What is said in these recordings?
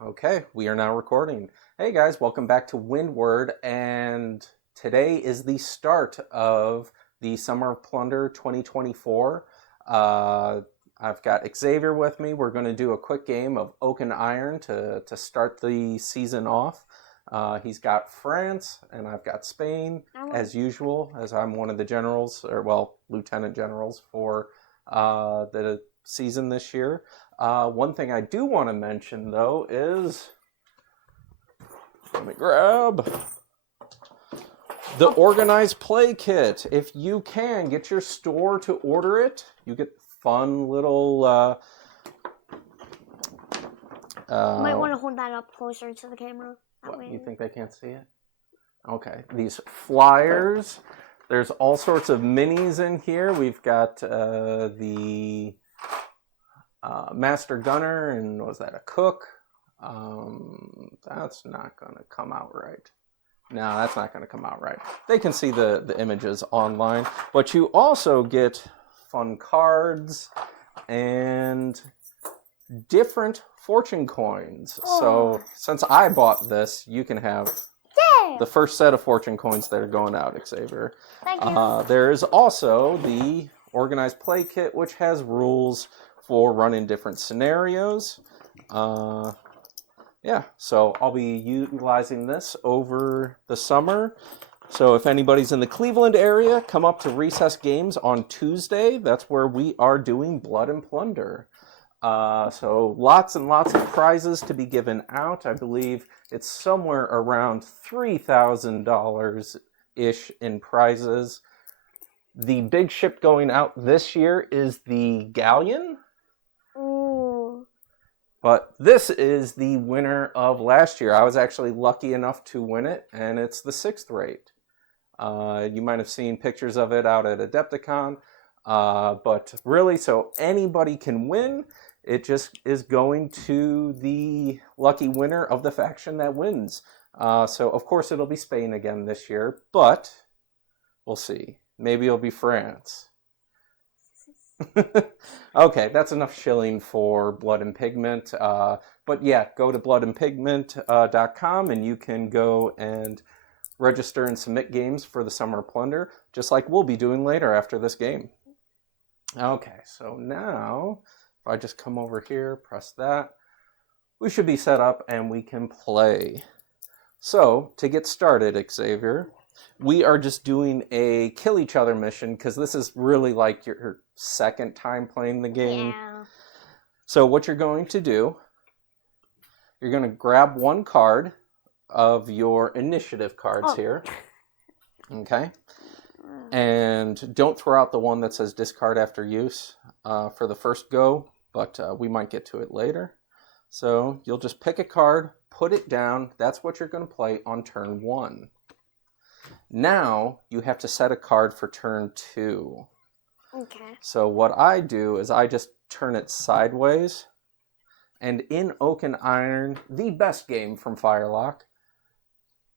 Okay, we are now recording. Hey guys, welcome back to Windward, and today is the start of the Summer of Plunder 2024. Uh, I've got Xavier with me. We're going to do a quick game of Oak and Iron to start the season off. He's got France, and I've got Spain, as usual, as I'm one of the generals, or well, lieutenant generals for the season this year. One thing I do want to mention, though, is let me grab the organized play kit. If you can, get your store to order it. You get fun little... You might want to hold that up closer to the camera. What, you think they can't see it? Okay, these flyers. There's all sorts of minis in here. We've got the Master Gunner, and was that a cook? That's not going to come out right. No, that's not going to come out right. They can see the images online, but you also get fun cards and different fortune coins. So since I bought this, you can have the first set of fortune coins that are going out, Xavier. Thank you. There is also the organized play kit, which has rules for running different scenarios. Yeah, so I'll be utilizing this over the summer. So if anybody's in the Cleveland area, come up to Recess Games on Tuesday. That's where we are doing Blood and Plunder. So lots and lots of prizes to be given out. I believe it's somewhere around $3,000-ish in prizes. The big ship going out this year is the Galleon. Ooh. But this is the winner of last year. I was actually lucky enough to win it, and it's the 6th rate. You might have seen pictures of it out at Adepticon. But really, so anybody can win. It just is going to the lucky winner of the faction that wins. So, of course, it'll be Spain again this year, but we'll see. Maybe it'll be France. Okay, that's enough shilling for Blood and Pigment. But yeah, go to bloodandpigment.com and you can go and register and submit games for the Summer of Plunder, just like we'll be doing later after this game. Okay, so now if I just come over here, press that, we should be set up and we can play. So to get started, Xavier, we are just doing a kill each other mission because this is really like your second time playing the game. Yeah. So what you're going to do, you're going to grab one card of your initiative cards here. Okay. And don't throw out the one that says discard after use for the first go, but we might get to it later. So you'll just pick a card, put it down. That's what you're going to play on turn 1. Now you have to set a card for turn 2. Okay. So what I do is I just turn it sideways. And in Oak and Iron, the best game from Firelock,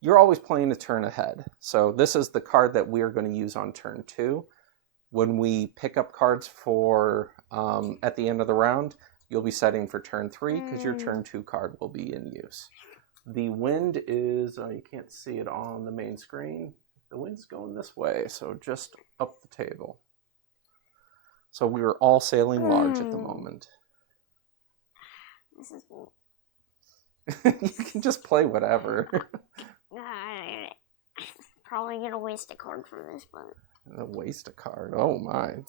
you're always playing a turn ahead. So this is the card that we are going to use on turn 2. When we pick up cards for at the end of the round, you'll be setting for turn 3 because your turn 2 card will be in use. The wind is, you can't see it on the main screen. The wind's going this way, so just up the table. So we are all sailing large at the moment. This is... You can just play whatever. Probably gonna waste a card from this, but... Waste a card, oh my.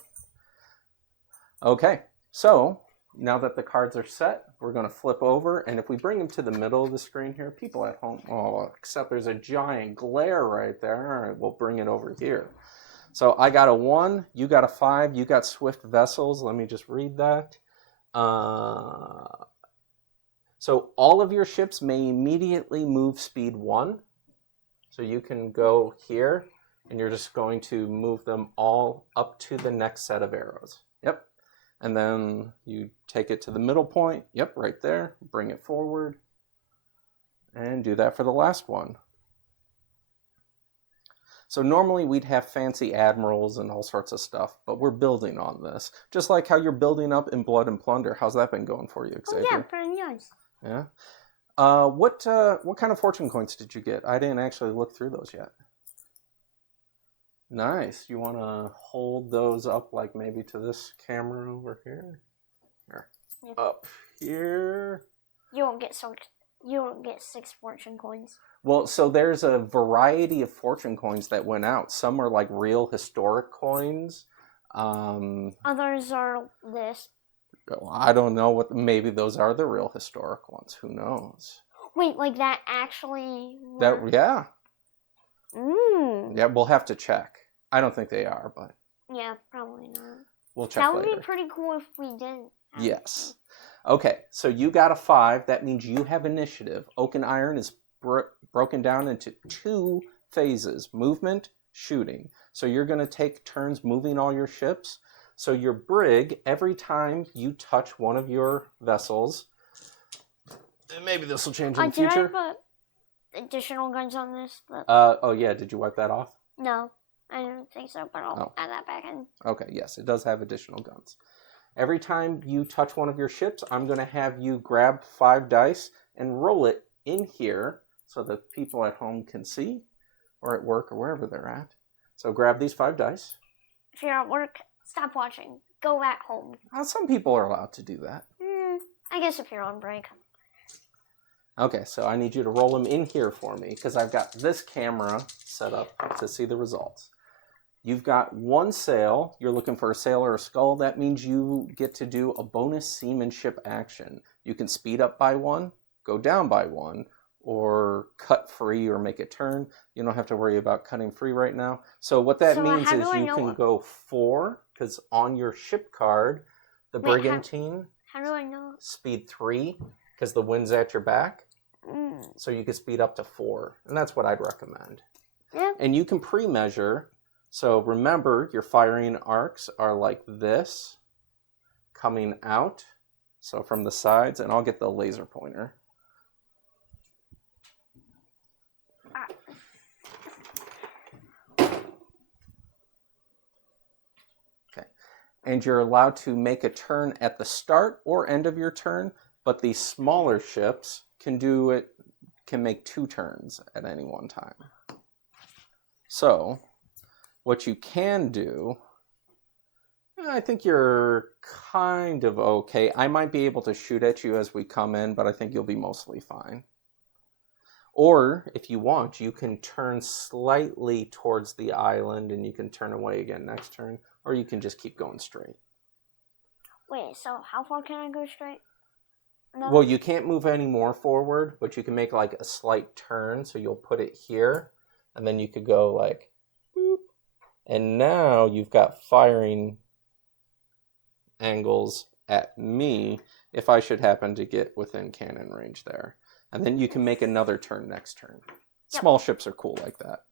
Okay, so now that the cards are set, we're going to flip over, and if we bring them to the middle of the screen here, people at home, except there's a giant glare right there. All right, we'll bring it over here. So I got a 1, you got a 5, you got Swift Vessels. Let me just read that. So all of your ships may immediately move speed 1. So you can go here, and you're just going to move them all up to the next set of arrows. Yep. And then you take it to the middle point. Yep, right there. Bring it forward. And do that for the last one. So normally we'd have fancy admirals and all sorts of stuff, but we're building on this. Just like how you're building up in Blood and Plunder. How's that been going for you, Xavier? Oh yeah, pretty nice. Yeah? What kind of fortune coins did you get? I didn't actually look through those yet. Nice. You want to hold those up like maybe to this camera over here? Or Yeah. up here. You won't get so. You won't get 6 fortune coins. Well, so there's a variety of fortune coins that went out. Some are like real historic coins. Others are this. I don't know what. Maybe those are the real historic ones. Who knows? Wait, like that actually? That yeah. Mmm. Yeah, we'll have to check. I don't think they are, but Yeah, probably not. we'll check That would later. be pretty cool if we did. Yes. Okay, so you got a 5. That means you have initiative. Oak and Iron is broken down into 2 phases, movement, shooting. So you're going to take turns moving all your ships. So your brig, every time you touch one of your vessels, and maybe this will change in the future. Did I put additional guns on this? But Oh yeah, did you wipe that off? no, I don't think so, but I'll add that back in. Okay, yes, it does have additional guns. Every time you touch one of your ships, I'm going to have you grab 5 dice and roll it in here so that people at home can see, or at work, or wherever they're at. So grab these 5 dice. If you're at work, stop watching. Go at home. Some people are allowed to do that. I guess if you're on break. Okay, so I need you to roll them in here for me because I've got this camera set up to see the results. You've got 1 sail. You're looking for a sail or a scull. That means you get to do a bonus seamanship action. You can speed up by 1, go down by 1, or cut free or make a turn. You don't have to worry about cutting free right now. So what that means is you can go 4, because on your ship card, the brigantine, how do I know? speed 3, because the wind's at your back. So you can speed up to 4, and that's what I'd recommend. Yeah. And you can pre-measure. So remember, your firing arcs are like this, coming out. So from the sides, and I'll get the laser pointer. Okay. And you're allowed to make a turn at the start or end of your turn, but these smaller ships can make 2 turns at any one time. So what you can do, I think you're kind of okay. I might be able to shoot at you as we come in, but I think you'll be mostly fine. Or, if you want, you can turn slightly towards the island and you can turn away again next turn, or you can just keep going straight. Wait, so how far can I go straight? No. Well, you can't move any more forward, but you can make like a slight turn, so you'll put it here, and then you could go like, boop. And now you've got firing angles at me if I should happen to get within cannon range there. And then you can make another turn next turn. Yep. Small ships are cool like that.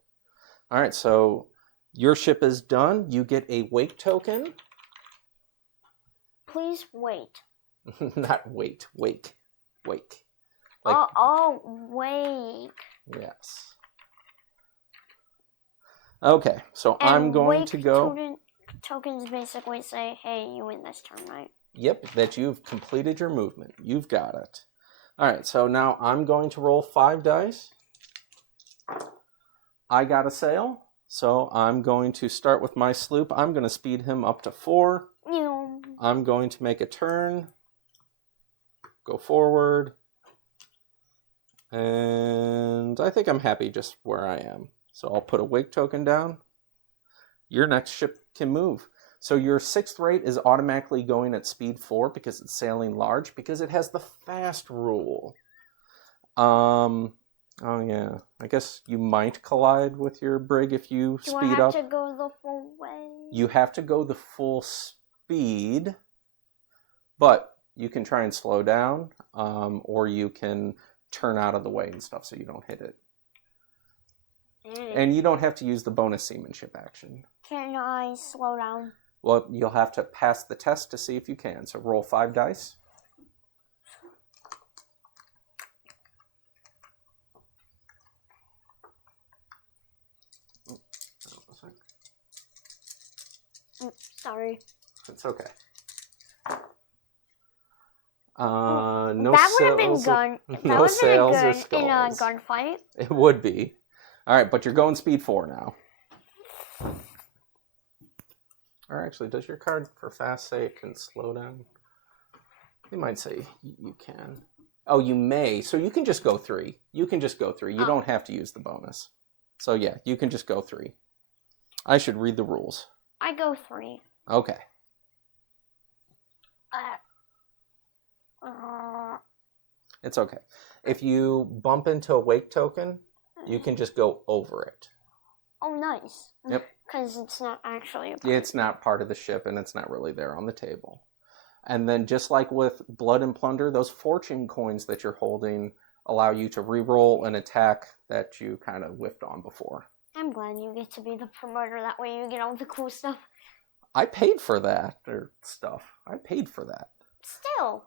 All right, so your ship is done. You get a wake token. Please wait. Not wait, wake. Wake. Like, wake. Yes. Okay, so and I'm going to go. Tokens basically say, hey, you win this turn, right? Yep, that you've completed your movement. You've got it. All right, so now I'm going to roll 5 dice. I got a sail, so I'm going to start with my sloop. I'm going to speed him up to 4. I'm going to make a turn, go forward, and I think I'm happy just where I am. So I'll put a wake token down. Your next ship can move. So your 6th rate is automatically going at speed 4 because it's sailing large, because it has the fast rule. Oh yeah, I guess you might collide with your brig if you speed up. Do I have to go the full way? You have to go the full speed, but you can try and slow down, or you can turn out of the way and stuff so you don't hit it. And you don't have to use the bonus seamanship action. Can I slow down? Well, you'll have to pass the test to see if you can. So roll 5 dice. Sorry. It's okay. No That would have been sales. good. That No would have been sales or good in a skulls. gunfight. It would be. All right, but you're going speed 4 now. Or actually, does your card for fast say it can slow down? They might say you can. Oh, you may. So you can just go 3. You can just go 3. You don't have to use the bonus. So yeah, you can just go 3. I should read the rules. I go 3. Okay. It's okay. If you bump into a wake token, you can just go over it. Oh, nice. Yep. Because it's not actually a part. It's not part of the ship, and it's not really there on the table. And then just like with Blood and Plunder, those fortune coins that you're holding allow you to re-roll an attack that you kind of whiffed on before. I'm glad you get to be the promoter. That way you get all the cool stuff. I paid for that, or stuff. I paid for that. Still.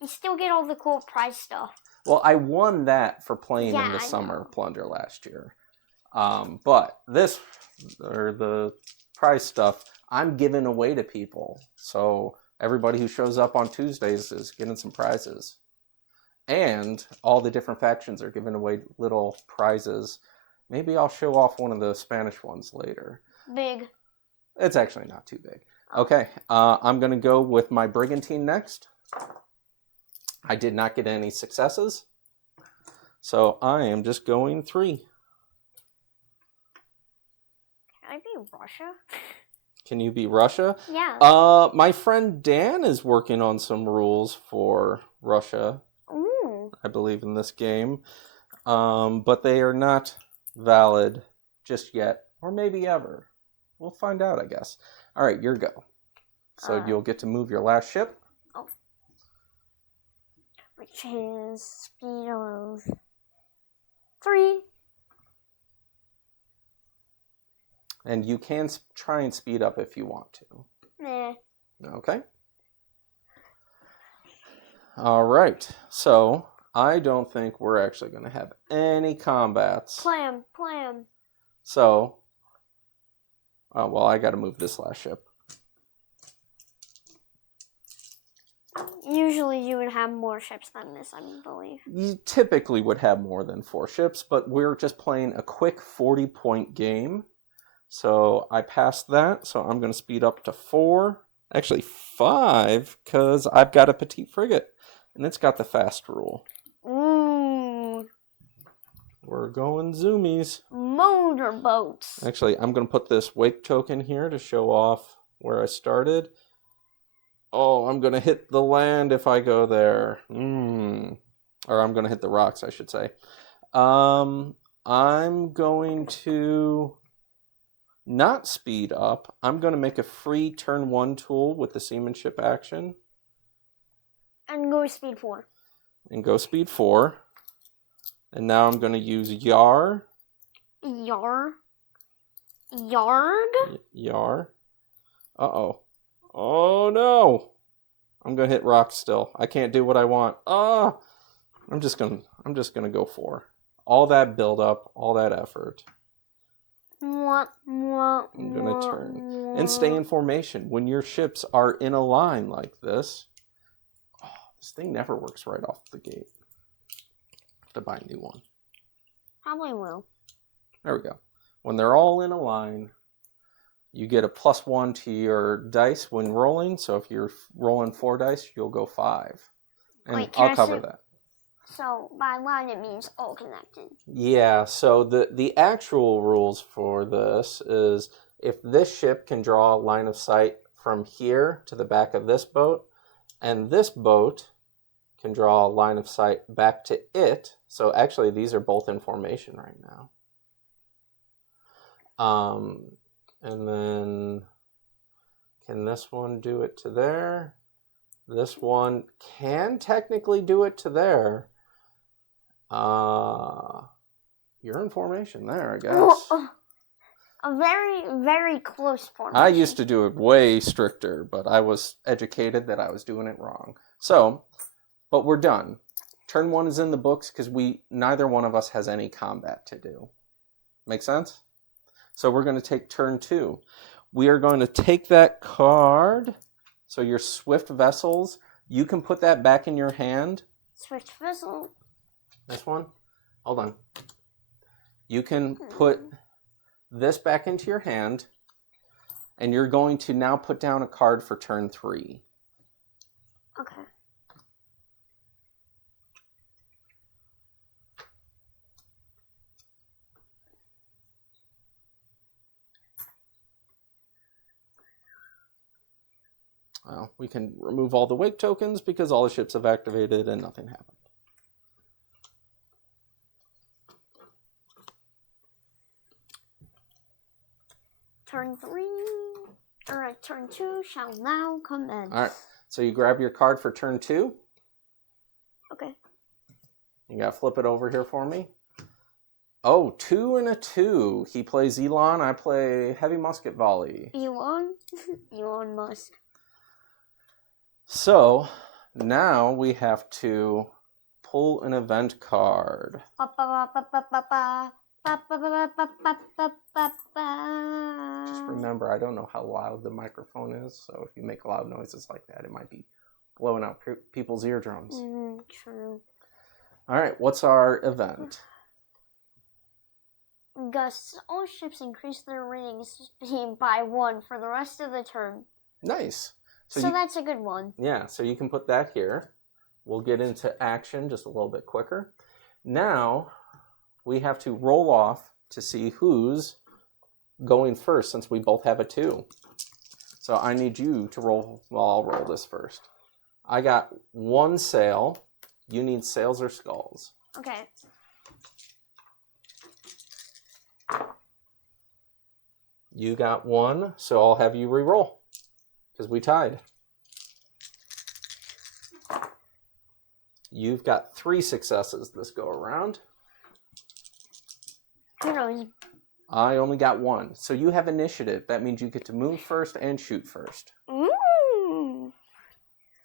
You still get all the cool prize stuff. Well, I won that for playing in the I Summer know. of Plunder last year. But this, or the prize stuff, I'm giving away to people. So everybody who shows up on Tuesdays is getting some prizes. And all the different factions are giving away little prizes. Maybe I'll show off one of the Spanish ones later. Big. It's actually not too big. Okay, I'm going to go with my Brigantine next. I did not get any successes. So I am just going 3. Can I be Russia? Can you be Russia? Yeah. My friend Dan is working on some rules for Russia, Ooh. I believe, in this game. But they are not valid just yet, or maybe ever. We'll find out, I guess. All right, your go. So you'll get to move your last ship. Oh. Which is speed of 3. And you can try and speed up if you want to. Nah. Okay. All right. So I don't think we're actually going to have any combats. Clam. So, well, I got to move this last ship. Usually you would have more ships than this, I believe. You typically would have more than 4 ships, but we're just playing a quick 40-point game. So I passed that, so I'm going to speed up to 4. Actually, 5, because I've got a petite frigate, and it's got the fast rule. Ooh. We're going zoomies. Motorboats. Actually, I'm going to put this wake token here to show off where I started. Oh, I'm going to hit the land if I go there. Or I'm going to hit the rocks, I should say. I'm going to not speed up. I'm going to make a free turn 1 tool with the seamanship action. And go speed 4. And go speed 4. And now I'm going to use Yar. Yarg? Yar. Uh-oh. Oh, no. I'm going to hit rocks still. I can't do what I want. I'm just going to go 4. All that build up, all that effort. I'm going to turn and stay in formation. When your ships are in a line like this, this thing never works right off the gate. Have to buy a new one. Probably will. There we go. When they're all in a line, you get a +1 to your dice when rolling. So if you're rolling 4 dice, you'll go 5. And Wait, I'll cover that. So by line it means all connected. Yeah, so the actual rules for this is if this ship can draw a line of sight from here to the back of this boat, and this boat can draw a line of sight back to it. So actually these are both in formation right now. And then can this one do it to there? This one can technically do it to there. You're in formation there, I guess. A very, very close formation. I used to do it way stricter, but I was educated that I was doing it wrong. So, but we're done. Turn 1 is in the books because neither one of us has any combat to do. Make sense? So we're going to take turn 2. We are going to take that card. So your swift vessels, You can put that back in your hand. Switch vessel. This one? Hold on. You can put this back into your hand, and you're going to now put down a card for turn 3. Okay. Well, we can remove all the wake tokens because all the ships have activated and nothing happened. Turn 3, or turn 2 shall now commence. All right, so you grab your card for turn 2. Okay. You gotta flip it over here for me. Oh, 2 and a 2. He plays Elon, I play Heavy Musket Volley. Elon? Elon Musk. So, now we have to pull an event card. Just remember, I don't know how loud the microphone is, so if you make loud noises like that, it might be blowing out people's eardrums. True. All right, what's our event? Gusts, all ships increase their rating speed by 1 for the rest of the turn. Nice. So that's a good one. Yeah, so you can put that here. We'll get into action just a little bit quicker. Now, we have to roll off to see who's going first since we both have a 2. So I need you to roll. Well, I'll roll this first. I got 1 sail. You need sails or skulls. Okay. You got 1, so I'll have you re-roll because we tied. You've got 3 successes this go around. Who knows? I only got 1. So you have initiative. That means you get to move first and shoot first. Ooh.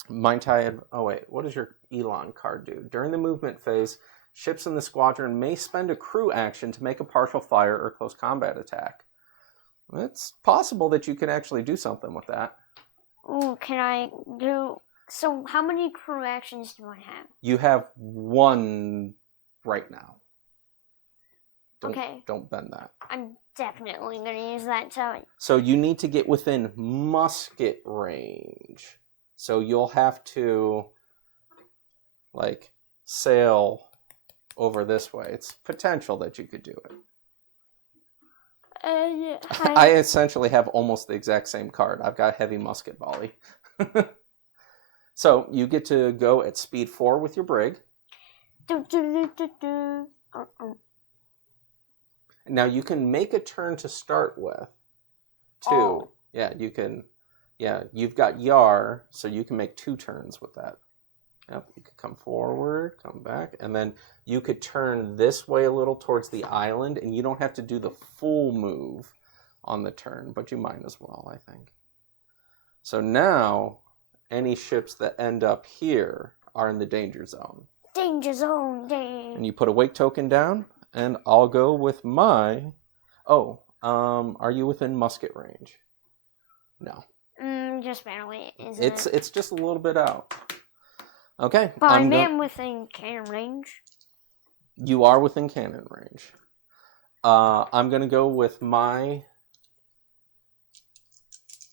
Mine tie. Oh, wait. What does your Elon card do? During the movement phase, ships in the squadron may spend a crew action to make a partial fire or close combat attack. It's possible that you can actually do something with that. Ooh, can I do... So how many crew actions do I have? You have 1 right now. Okay. Don't bend that. I'm definitely going to use that time. So you need to get within musket range. So you'll have to, like, sail over this way. It's potential that you could do it. I essentially have almost the exact same card. I've got Heavy Musket Volley. So you get to go at speed 4 with your brig. Now you can make a turn to start with, too. Oh. Yeah, you can. Yeah, you've got Yar, so you can make 2 turns with that. Yep, you could come forward, come back, and then you could turn this way a little towards the island, and you don't have to do the full move on the turn, but you might as well, I think. So now, any ships that end up here are in the danger zone. Danger zone, And you put a wake token down, and I'll go with my... Oh, are you within musket range? No. Just barely. It's just a little bit out. Okay. But I am within cannon range. You are within cannon range. I'm going to go with my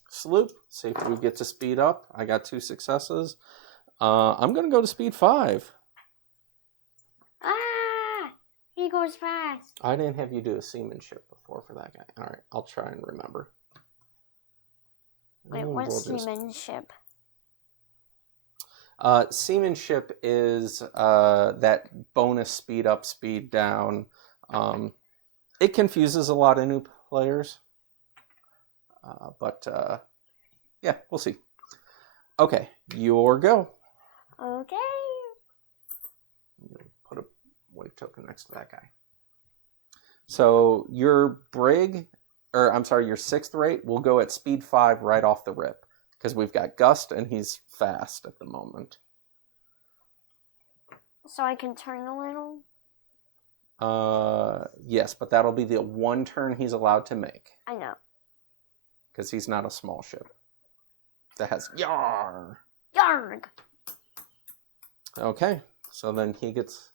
sloop. See if we get to speed up. I got 2 successes. I'm going to go to speed 5. Ah! He goes fast. I didn't have you do a seamanship before for that guy. All right. I'll try and remember. Wait, what's seamanship? Seamanship is that bonus speed up, speed down. It confuses a lot of new players. But yeah, we'll see. Okay, your go. Okay. Put a wake token next to that guy. So your brig, or I'm sorry, your 6th rate will go at speed 5 right off the rip. Because we've got Gust, and he's fast at the moment. So I can turn a little? Yes, but that'll be the 1 turn he's allowed to make. I know. Because he's not a small ship. That has Yarr! Yarg! Okay, so then he gets...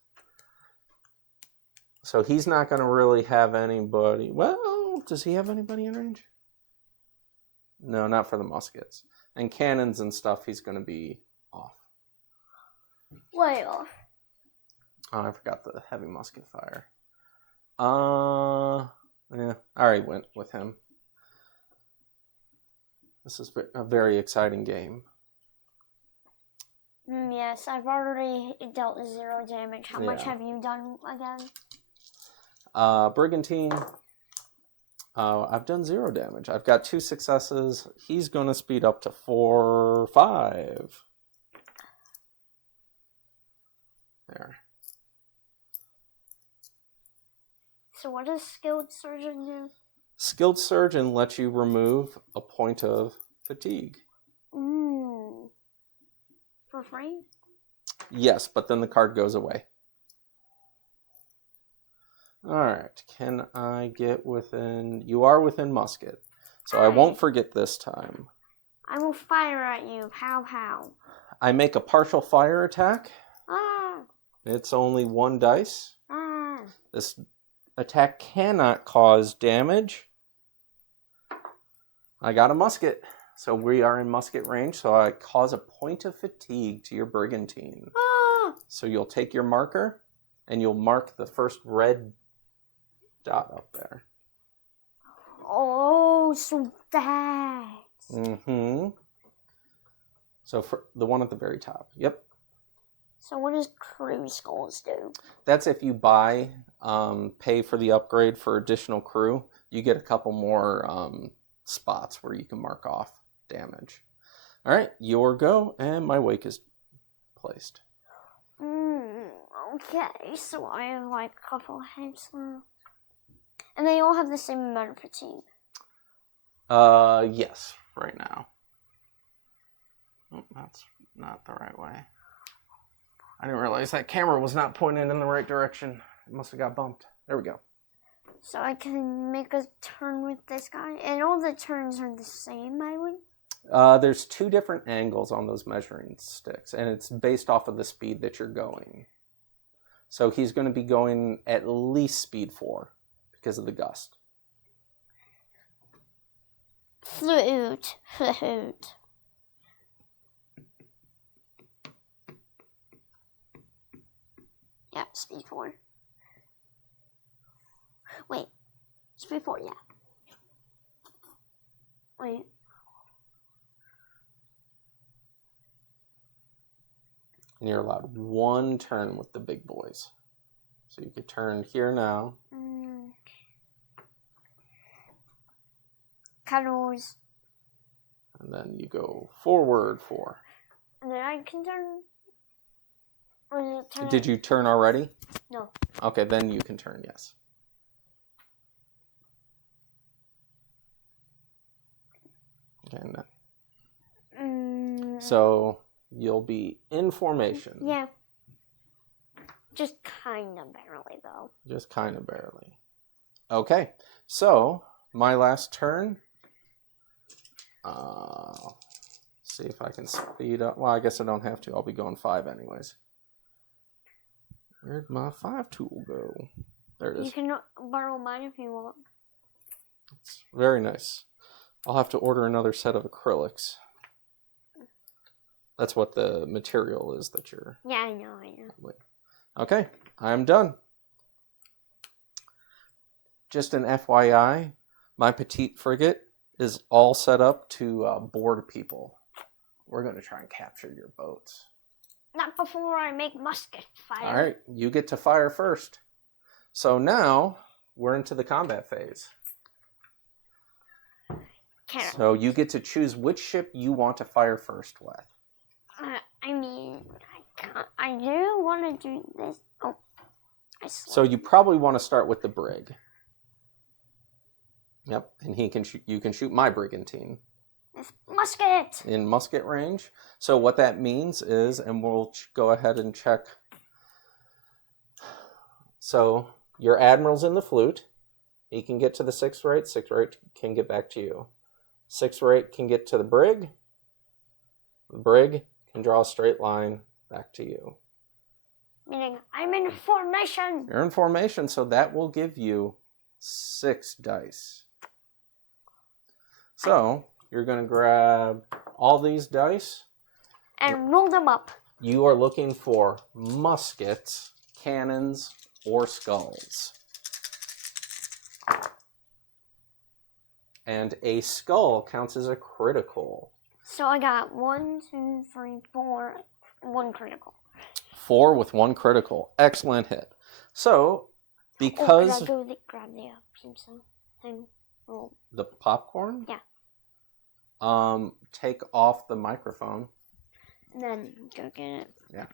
So he's not going to really have anybody... Well, does he have anybody in range? No, not for the muskets. And cannons and stuff, he's going to be off. Way off. Oh, I forgot the heavy musket fire. Yeah, I already went with him. This is a very exciting game. Yes, I've already dealt 0 damage. How much have you done again? Brigantine, I've done 0 damage. I've got 2 successes. He's going to speed up to 4, 5. There. So what does Skilled Surgeon do? Skilled Surgeon lets you remove a point of fatigue. Ooh. For free? Yes, but then the card goes away. Alright, can I get within... You are within musket, so I won't forget this time. I will fire at you. Pow, pow. I make a partial fire attack. Ah. It's only 1 dice. Ah. This attack cannot cause damage. I got a musket, so we are in musket range, so I cause a point of fatigue to your brigantine. Ah. So you'll take your marker, and you'll mark the first red dot up there. Oh, so that. Mm-hmm. So for the one at the very top. Yep. So what does crew skulls do? That's if you buy, pay for the upgrade for additional crew, you get a couple more spots where you can mark off damage. All right, your go, and my wake is placed. Okay, so I have like a couple of hits left. And they all have the same amount of fatigue. Yes, right now. Oh, that's not the right way. I didn't realize that camera was not pointed in the right direction. It must have got bumped. There we go. So I can make a turn with this guy, and all the turns are the same, I would? There's 2 different angles on those measuring sticks, and it's based off of the speed that you're going. So he's going to be going at least speed 4 because of the gust. Flute. Yeah, speed 4. Wait, speed 4, yeah. Wait. And you're allowed 1 turn with the big boys. So you could turn here now. Cuddles. And then you go forward 4. And then I can turn. Or is it turn? Did you turn already? No. Okay, then you can turn, yes. Okay, so you'll be in formation. Yeah. Just kind of barely, though. Just kind of barely. Okay, so my last turn. See if I can speed up. Well, I guess I don't have to. I'll be going 5 anyways. Where'd my 5 tool go? There it is. You can borrow mine if you want. It's very nice. I'll have to order another set of acrylics. That's what the material is that you're... Yeah, I know. Okay, I'm done. Just an FYI, my petite frigate is all set up to board people. We're going to try and capture your boats. Not before I make musket fire. All right, you get to fire first. So now we're into the combat phase. So you get to choose which ship you want to fire first with. I do want to do this. Oh, so you probably want to start with the brig. Yep, and you can shoot my brigantine. It's musket! In musket range. So what that means is, and we'll go ahead and check. So your admiral's in the flute. He can get to the 6 rate. 6 rate can get back to you. 6 rate can get to the brig. The brig can draw a straight line back to you. Meaning I'm in formation. You're in formation, so that will give you 6 dice. So you're going to grab all these dice. And roll them up. You are looking for muskets, cannons, or skulls. And a skull counts as a critical. So I got 1, 2, 3, 4, 1 critical. 4 with 1 critical. Excellent hit. So, because... Could I go grab the pizza thing? Oh. The popcorn? Yeah. Take off the microphone. And then go get it. Yeah.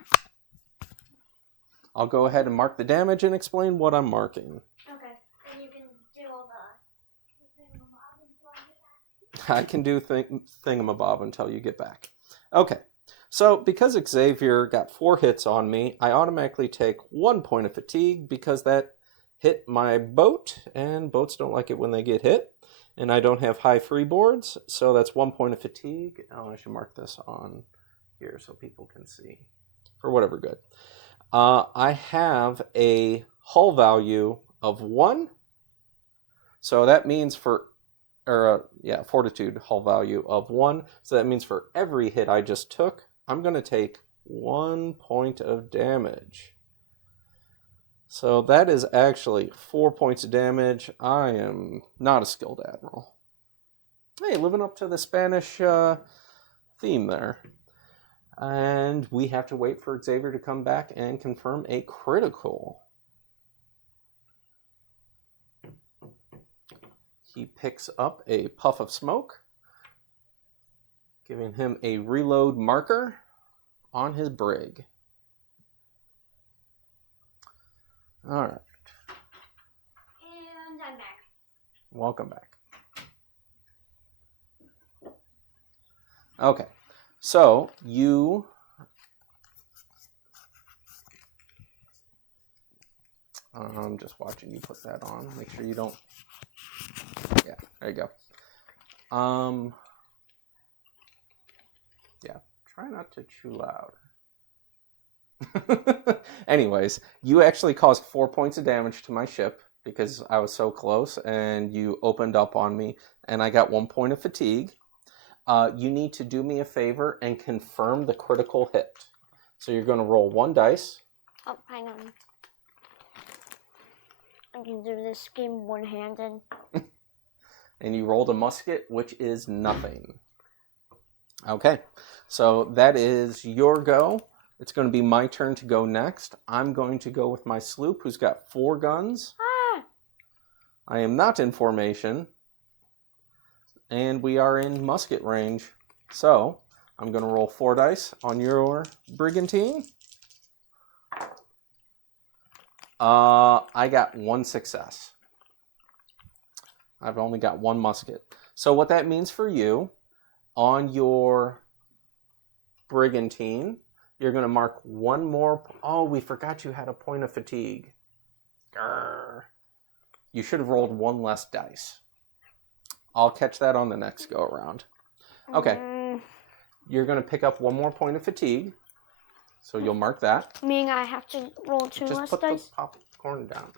I'll go ahead and mark the damage and explain what I'm marking. Okay. And you can do all the... I can do thingamabob until you get back. Okay. So, because Xavier got 4 hits on me, I automatically take 1 point of fatigue because that hit my boat, and boats don't like it when they get hit. And I don't have high freeboards, so that's 1 point of fatigue. Oh, I should mark this on here so people can see. For whatever good. I have a hull value of 1. So that means fortitude hull value of 1. So that means for every hit I just took, I'm going to take 1 point of damage. So that is actually 4 points of damage. I am not a skilled admiral. Hey, living up to the Spanish theme there. And we have to wait for Xavier to come back and confirm a critical. He picks up a puff of smoke, giving him a reload marker on his brig. All right. And I'm back. Welcome back. Okay, so you... I'm just watching you put that on. Make sure you don't... Yeah, there you go. Yeah, try not to chew loud. Anyways, you actually caused 4 points of damage to my ship because I was so close, and you opened up on me, and I got 1 point of fatigue. You need to do me a favor and confirm the critical hit. So you're going to roll 1 dice. Oh, hang on. I can do this game one-handed. And you rolled a musket, which is nothing. Okay, so that is your go. It's going to be my turn to go next. I'm going to go with my sloop, who's got 4 guns. Ah! I am not in formation. And we are in musket range. So, I'm going to roll 4 dice on your brigantine. I got 1 success. I've only got 1 musket. So what that means for you, on your brigantine, you're going to mark 1 more... Oh, we forgot you had a point of fatigue. Grr. You should have rolled 1 less dice. I'll catch that on the next go-around. Okay. You're going to pick up 1 more point of fatigue. So you'll mark that. Meaning I have to roll 2 Just less put dice? the popcorn down.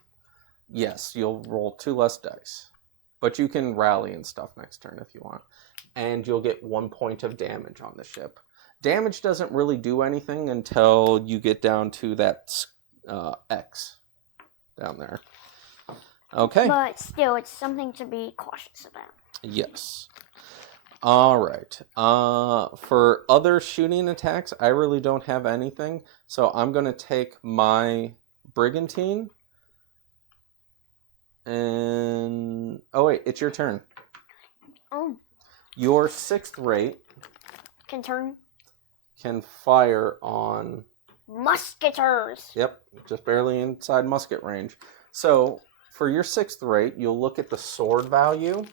Yes, you'll roll 2 less dice. But you can rally and stuff next turn if you want. And you'll get 1 point of damage on the ship. Damage doesn't really do anything until you get down to that X down there. Okay. But still, it's something to be cautious about. Yes. All right. For other shooting attacks, I really don't have anything. So I'm going to take my brigantine. And... Oh, wait. It's your turn. Oh. Your 6th rate Can turn. Can fire on... Musketers! Yep. Just barely inside musket range. So, for your 6th rate, you'll look at the sword value,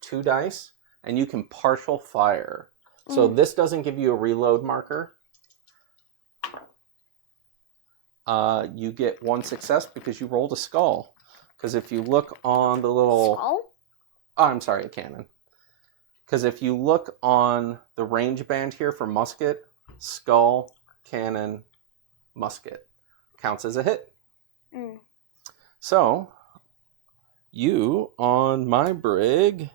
2 dice, and you can partial fire. So this doesn't give you a reload marker. You get 1 success because you rolled a skull. Because if you look on the little... Skull? Oh, I'm sorry, a cannon. Because if you look on the range band here for musket, skull, cannon, musket. counts as a hit. Mm. So, you, on my brig,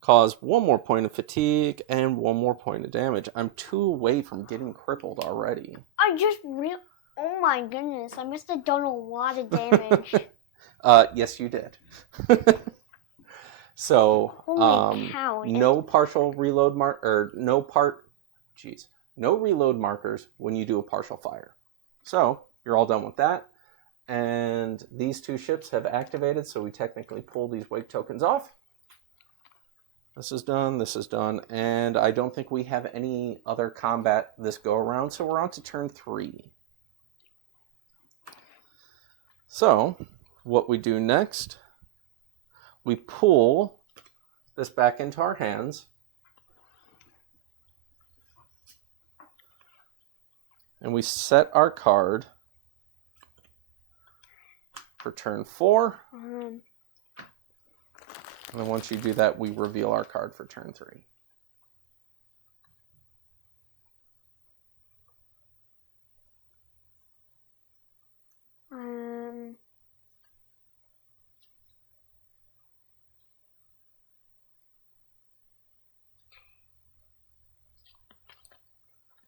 cause 1 more point of fatigue and 1 more point of damage. I'm 2 away from getting crippled already. Oh my goodness, I must have done a lot of damage. Yes, you did. So, Holy cow. no partial reload no reload markers when you do a partial fire. So, you're all done with that. And these 2 ships have activated, so we technically pull these wake tokens off. This is done, and I don't think we have any other combat this go around, so we're on to turn 3. So, what we do next, we pull this back into our hands, and we set our card for turn 4. And then once you do that, we reveal our card for turn 3.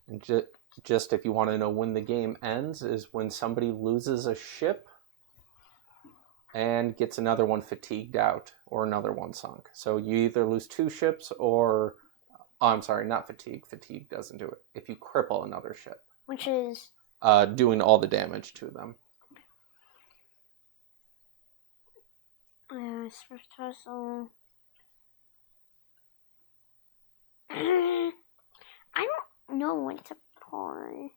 And just if you want to know when the game ends, is when somebody loses a ship and gets another one fatigued out or another one sunk. So you either lose 2 ships or, I'm sorry, not fatigue. Fatigue doesn't do it. If you cripple another ship. Which is? Doing all the damage to them. First tussle. I don't know what to play.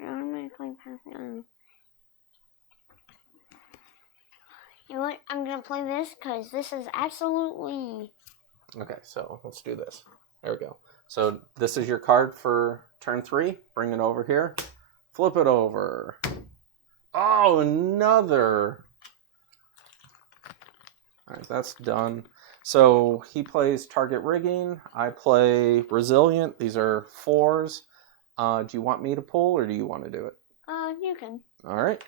Automatically passing. You know what? I'm gonna play this because this is absolutely. Okay, so let's do this. There we go. So this is your card for turn 3. Bring it over here. Flip it over. Oh, another. All right, that's done. So he plays target rigging. I play resilient. These are 4s. Do you want me to pull or do you want to do it? You can. All right.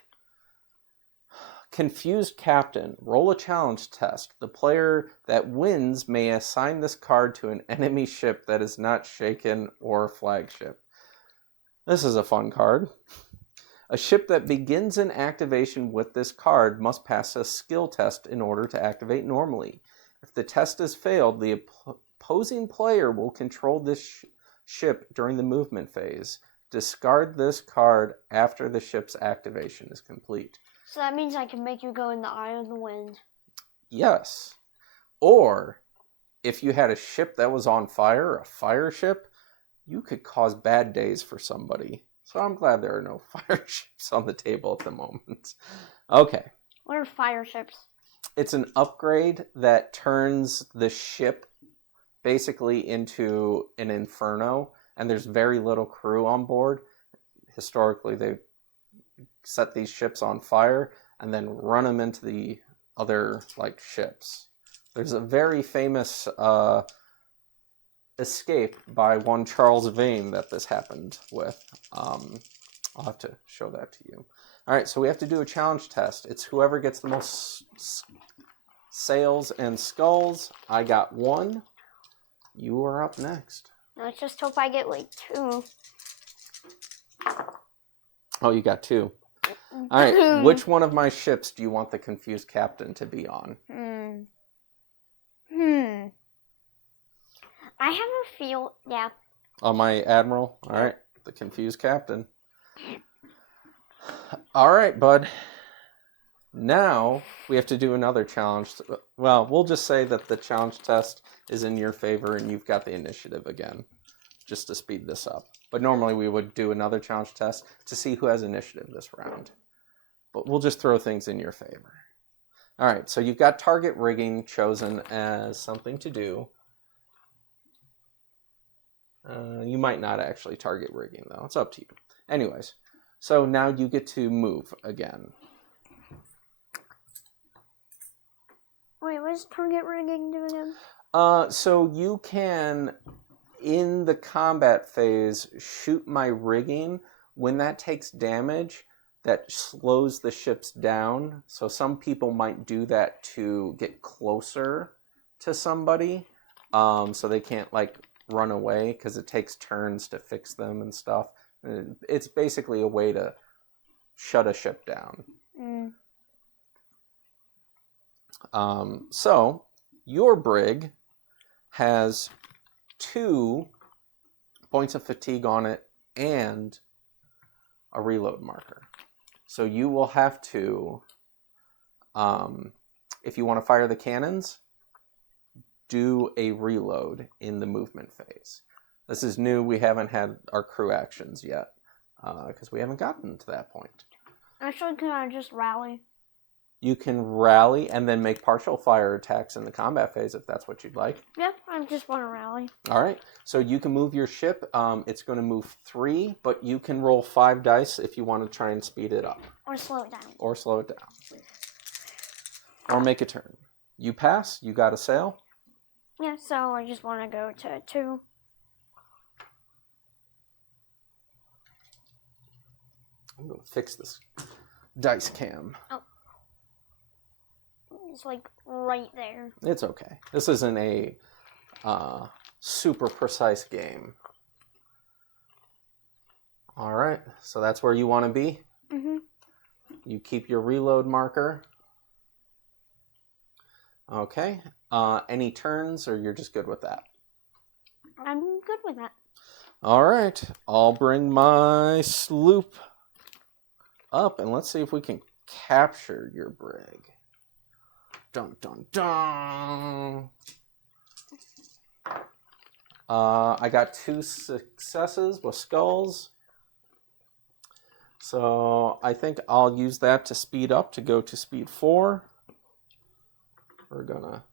Confused Captain. Roll a challenge test. The player that wins may assign this card to an enemy ship that is not shaken or flagship. This is a fun card. A ship that begins an activation with this card must pass a skill test in order to activate normally. If the test is failed, the opposing player will control this ship during the movement phase. Discard this card after the ship's activation is complete. So that means I can make you go in the eye of the wind. Yes. Or, if you had a ship that was on fire, a fire ship, you could cause bad days for somebody. So I'm glad there are no fire ships on the table at the moment. Okay. What are fire ships? It's an upgrade that turns the ship basically into an inferno, and there's very little crew on board. Historically, they set these ships on fire and then run them into the other ships. There's a very famous escape by one Charles Vane that this happened with. I'll have to show that to you. All right, so we have to do a challenge test. It's whoever gets the most sails and skulls. I got 1. You are up next. Let's just hope I get 2. Oh, you got 2. All right, which one of my ships do you want the confused captain to be on? I have a feel, yeah. On my admiral? All right, the confused captain. All right, bud. Now we have to do another challenge. Well, we'll just say that the challenge test is in your favor and you've got the initiative again, just to speed this up. But normally we would do another challenge test to see who has initiative this round. But we'll just throw things in your favor. All right, so you've got target rigging chosen as something to do. You might not actually target rigging, though. It's up to you. Anyways, so now you get to move again. Wait, what does target rigging do again? So you can, in the combat phase, shoot my rigging when that takes damage, that slows the ships down. So some people might do that to get closer to somebody, so they can't like run away because it takes turns to fix them and stuff. It's basically a way to shut a ship down. So your brig has 2 points of fatigue on it and a reload marker. So you will have to, if you want to fire the cannons, do a reload in the movement phase. This is new. We haven't had our crew actions yet because we haven't gotten to that point. Actually, can I just rally? You can rally and then make partial fire attacks in the combat phase if that's what you'd like. Yeah, I just want to rally. All right. So you can move your ship. It's going to move 3, but you can roll 5 dice if you want to try and speed it up. Or slow it down. Or slow it down. Or make a turn. You pass. You got a sail. Yeah, so I just want to go to 2. I'm going to fix this dice cam. Oh. It's like right there. It's okay. This isn't a super precise game. All right. So that's where you want to be. Mm-hmm. You keep your reload marker. Okay. Any turns, or you're just good with that? I'm good with that. All right. I'll bring my sloop up, and let's see if we can capture your brig. Dun, dun, dun. I got 2 successes with skulls. So I think I'll use that to speed up to go to speed 4. We're gonna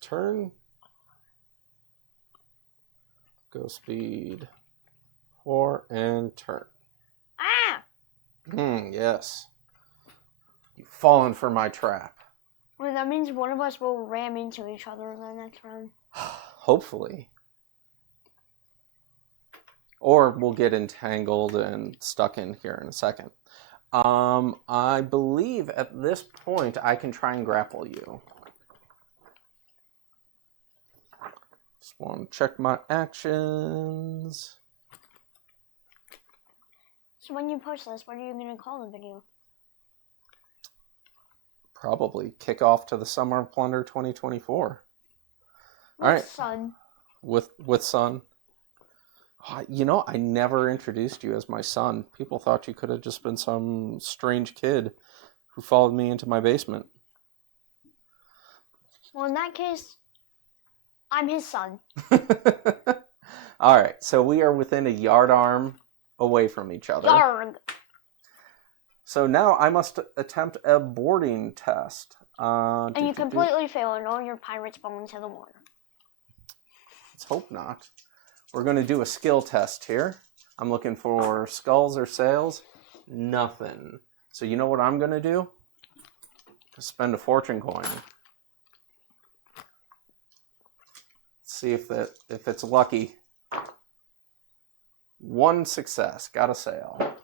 turn. Go speed 4 and turn. Ah! Yes. You've fallen for my trap. Well, that means one of us will ram into each other in the next round. Hopefully. Or we'll get entangled and stuck in here in a second. I believe at this point I can try and grapple you. Just want to check my actions. So when you post this, what are you going to call the video? Probably kick off to the Summer of Plunder 2024. All right. Son. With son. You know, I never introduced you as my son. People thought you could have just been some strange kid who followed me into my basement. Well, in that case, I'm his son. All right, so we are within a yardarm away from each other. Yarg. So now I must attempt a boarding test. And you completely fail and all your pirates fall into the water. Let's hope not. We're going to do a skill test here. I'm looking for skulls or sails. Nothing. So you know what I'm going to do? Spend a fortune coin. See if it's lucky. 1 success. Got a sail.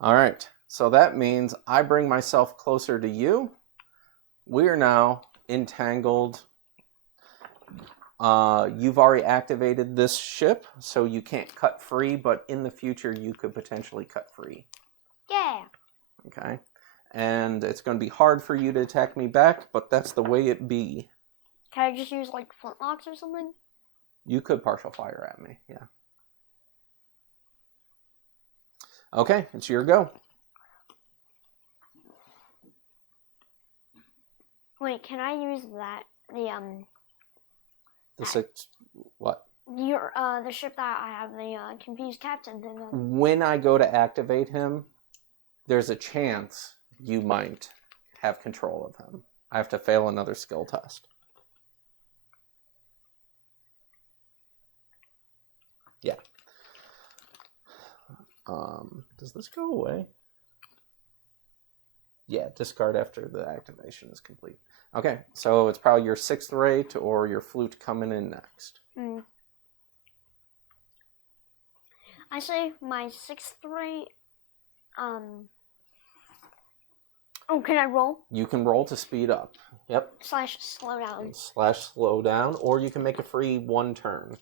All right. So that means I bring myself closer to you. We are now entangled. You've already activated this ship, so you can't cut free, but in the future you could potentially cut free. Yeah. Okay. And it's going to be hard for you to attack me back, but that's the way it be. Can I just use, like, flintlocks or something? You could partial fire at me, yeah. Okay, it's your go. Wait, can I use that? The 6... What? The ship that I have the confused captain thing on. When I go to activate him, there's a chance you might have control of him. I have to fail another skill test. Yeah. Does this go away? Yeah, discard after the activation is complete. Okay, so it's probably your 6th rate or your flute coming in next. I say my 6th grade. Oh, can I roll? You can roll to speed up. Yep. / slow down. / slow down, or you can make a free 1 turn.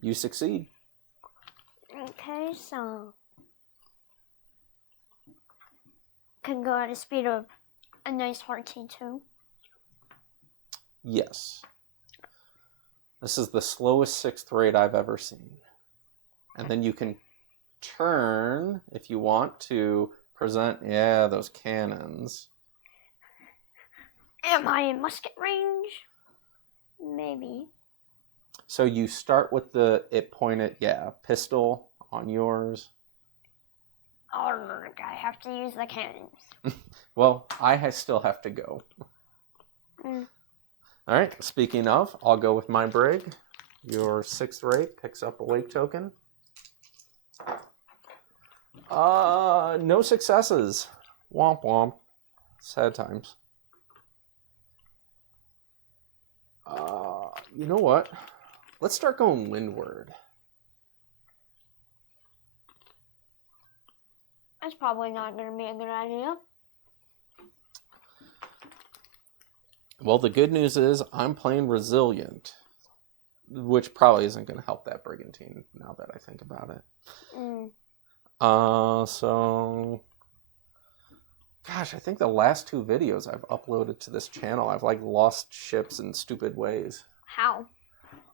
You succeed. Okay, so can go at a speed of a nice hearty 2. Yes. This is the slowest 6th rate I've ever seen. And then you can turn, if you want, to present, those cannons. Am I in musket range? Maybe. So you start with it pointed, pistol on yours. Oh, I have to use the cannons. Well, I still have to go. All right, speaking of, I'll go with my brig. Your 6th rate picks up a wake token. No successes. Womp womp. Sad times. You know what? Let's start going Windward. That's probably not going to be a good idea. Well, the good news is I'm playing Resilient, which probably isn't going to help that brigantine now that I think about it. So, gosh, I think the last 2 videos I've uploaded to this channel, I've lost ships in stupid ways. How?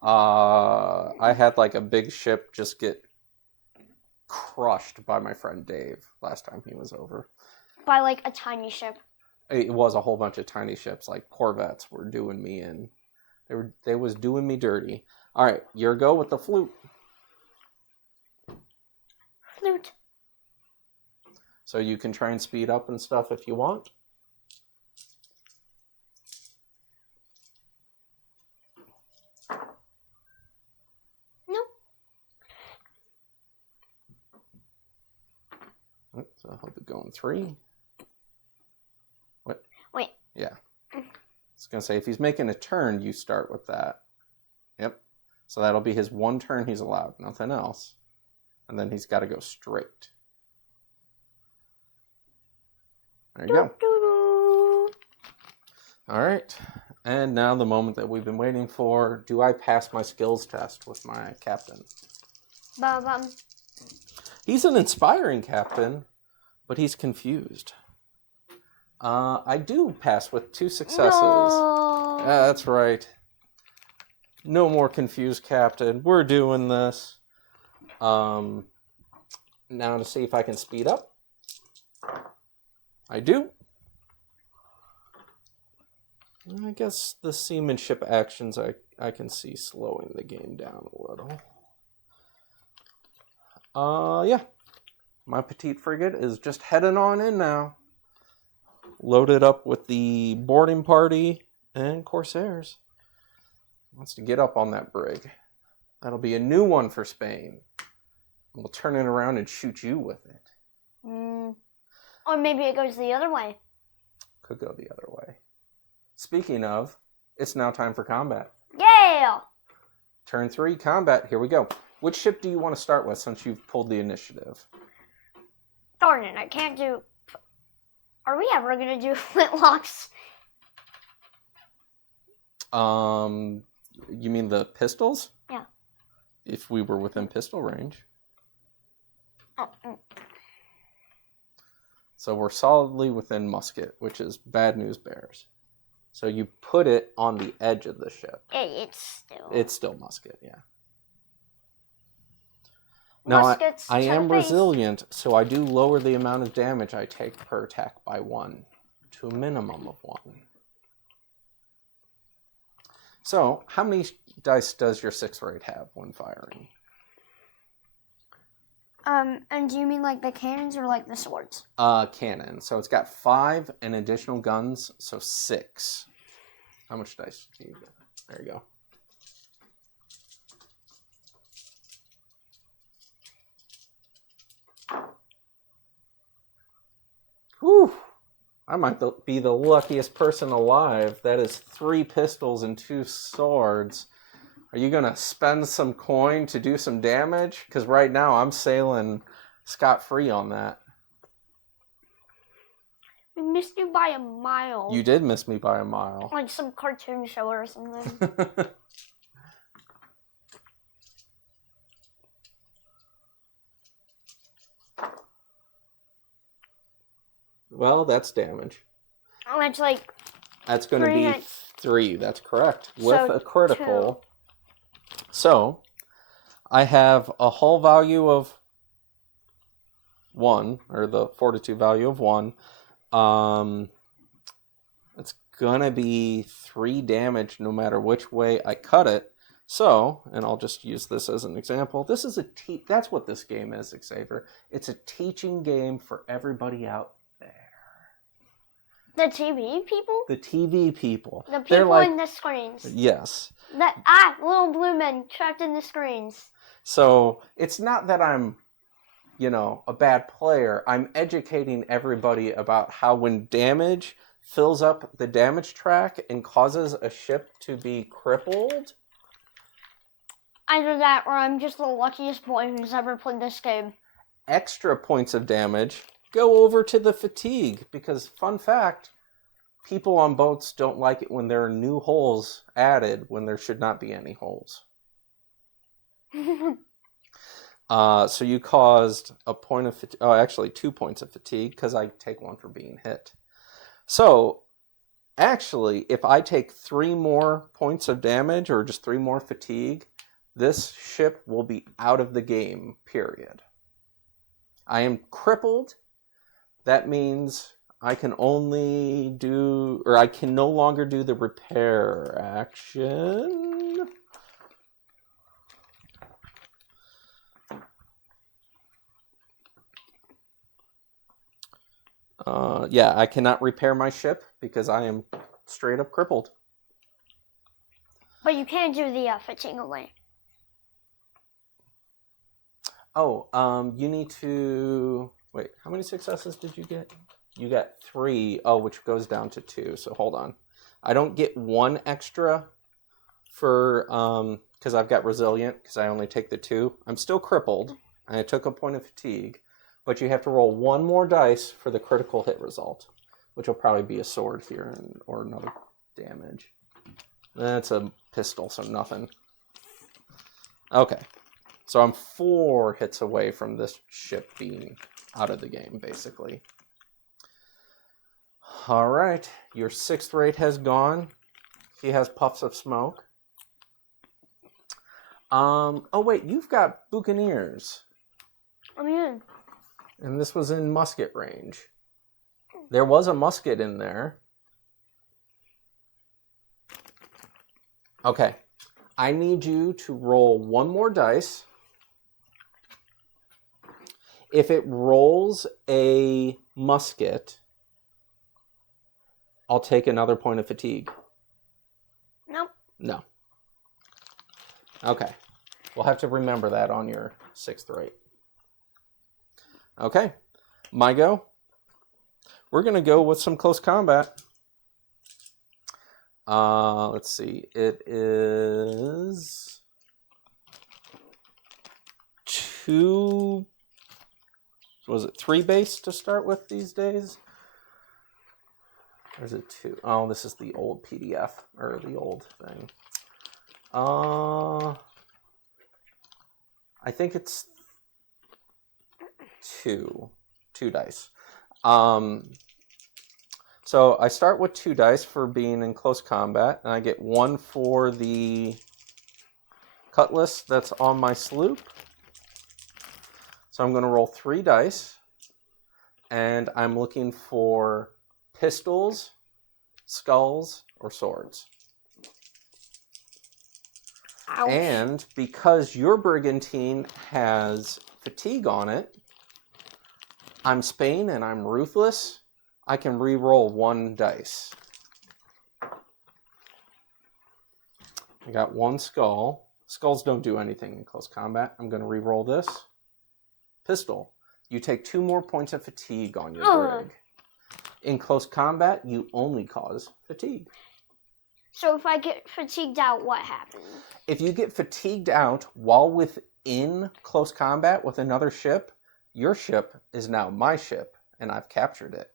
I had a big ship just get crushed by my friend Dave last time he was over. By a tiny ship. It was a whole bunch of tiny ships, corvettes were doing me in. They was doing me dirty. All right, your go with the flute. Flute. So you can try and speed up and stuff if you want. No. So I hope it go in 3. What? Wait. Yeah. I was going to say, if he's making a turn, you start with that. Yep. So that'll be his 1 turn he's allowed, nothing else. And then he's got to go straight. There you go. All right. And now the moment that we've been waiting for. Do I pass my skills test with my captain? Bum. He's an inspiring captain, but he's confused. I do pass with 2 successes. No. That's right. No more confused captain. We're doing this. Now to see if I can speed up. I do. I guess the seamanship actions I can see slowing the game down a little. Yeah. My petite frigate is just heading on in now. Loaded up with the boarding party and Corsairs. Wants to get up on that brig. That'll be a new one for Spain. We'll turn it around and shoot you with it. Or maybe it goes the other way. Could go the other way. Speaking of, it's now time for combat. Yeah! Turn 3, combat. Here we go. Which ship do you want to start with since you've pulled the initiative? Darn it, I can't do... Are we ever going to do flintlocks? You mean the pistols? Yeah. If we were within pistol range. So we're solidly within musket, which is bad news bears. So you put it on the edge of the ship. It's still musket, yeah. Now, I am resilient, so I do lower the amount of damage I take per attack by 1 to a minimum of 1. So, how many dice does your 6th rate have when firing? And do you mean the cannons or the swords? Cannon. So it's got 5 and additional guns, so 6. How much dice do you get? There you go. Whew. I might be the luckiest person alive. That is 3 pistols and 2 swords. Are you going to spend some coin to do some damage? Because right now I'm sailing scot-free on that. I missed you by a mile. You did miss me by a mile. Like some cartoon show or something. Well, that's damage. Oh, it's like... That's going to be hits. 3. That's correct. With So, a critical. 2. So, I have a hull value of 1, or the fortitude value of 1. It's going to be 3 damage no matter which way I cut it. So, and I'll just use this as an example. This is that's what this game is, Xavier. It's a teaching game for everybody out there. The TV people? The TV people. The people in the screens. Yes. Little blue men trapped in the screens. So, it's not that I'm, a bad player. I'm educating everybody about how when damage fills up the damage track and causes a ship to be crippled. Either that or I'm just the luckiest boy who's ever played this game. Extra points of damage go over to the fatigue because, fun fact, people on boats don't like it when there are new holes added when there should not be any holes. So you caused a point of fatigue. Oh, actually 2 points of fatigue because I take 1 for being hit. So, actually, if I take 3 more points of damage or just 3 more fatigue, this ship will be out of the game, period. I am crippled. That means I can only I can no longer do the repair action. Yeah, I cannot repair my ship because I am straight up crippled. But you can do the fatigue away. Oh, you need to... Wait, how many successes did you get? You got 3. Oh, which goes down to 2. So hold on. I don't get 1 extra for... because I've got resilient, because I only take the 2. I'm still crippled, and I took a point of fatigue. But you have to roll 1 more dice for the critical hit result, which will probably be a sword here or another damage. That's a pistol, so nothing. Okay. So I'm 4 hits away from this ship being out of the game, basically. All right. Your 6th rate has gone. He has puffs of smoke. Oh, wait. You've got buccaneers. I'm in. And this was in musket range. There was a musket in there. Okay. I need you to roll 1 more dice. If it rolls a musket, I'll take another point of fatigue. Nope. No. Okay. We'll have to remember that on your 6th rate. Okay. My go. We're going to go with some close combat. Let's see. It is 2... Was it 3 base to start with these days? Or is it 2? Oh, this is the old PDF, or the old thing. I think it's 2 dice. So I start with 2 dice for being in close combat, and I get 1 for the cutlass that's on my sloop. So I'm going to roll 3 dice, and I'm looking for pistols, skulls, or swords. Ouch. And because your brigantine has fatigue on it, I'm Spain and I'm ruthless, I can re-roll 1 dice. I got 1 skull. Skulls don't do anything in close combat. I'm going to re-roll this. Pistol. You take 2 more points of fatigue on your brig. In close combat, you only cause fatigue. So if I get fatigued out, what happens? If you get fatigued out while within close combat with another ship, your ship is now my ship, and I've captured it.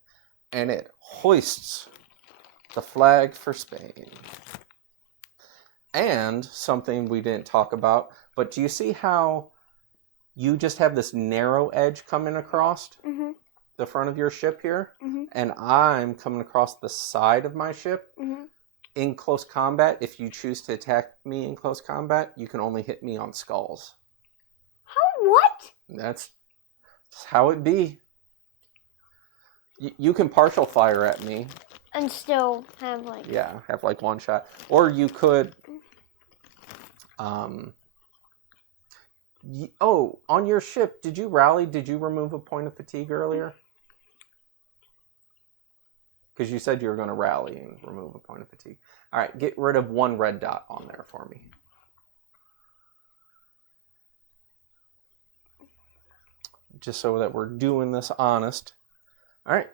And it hoists the flag for Spain. And something we didn't talk about, but do you see how you just have this narrow edge coming across the front of your ship here? And I'm coming across the side of my ship. In close combat, if you choose to attack me in close combat, you can only hit me on skulls. How? What? That's how it be. You can partial fire at me. And still have like... Yeah, have like one shot. Or you could... on your ship, did you rally? Did you remove a point of fatigue earlier? Because you said you were going to rally and remove a point of fatigue. All right, get rid of one red dot on there for me. Just so that we're doing this honest. All right,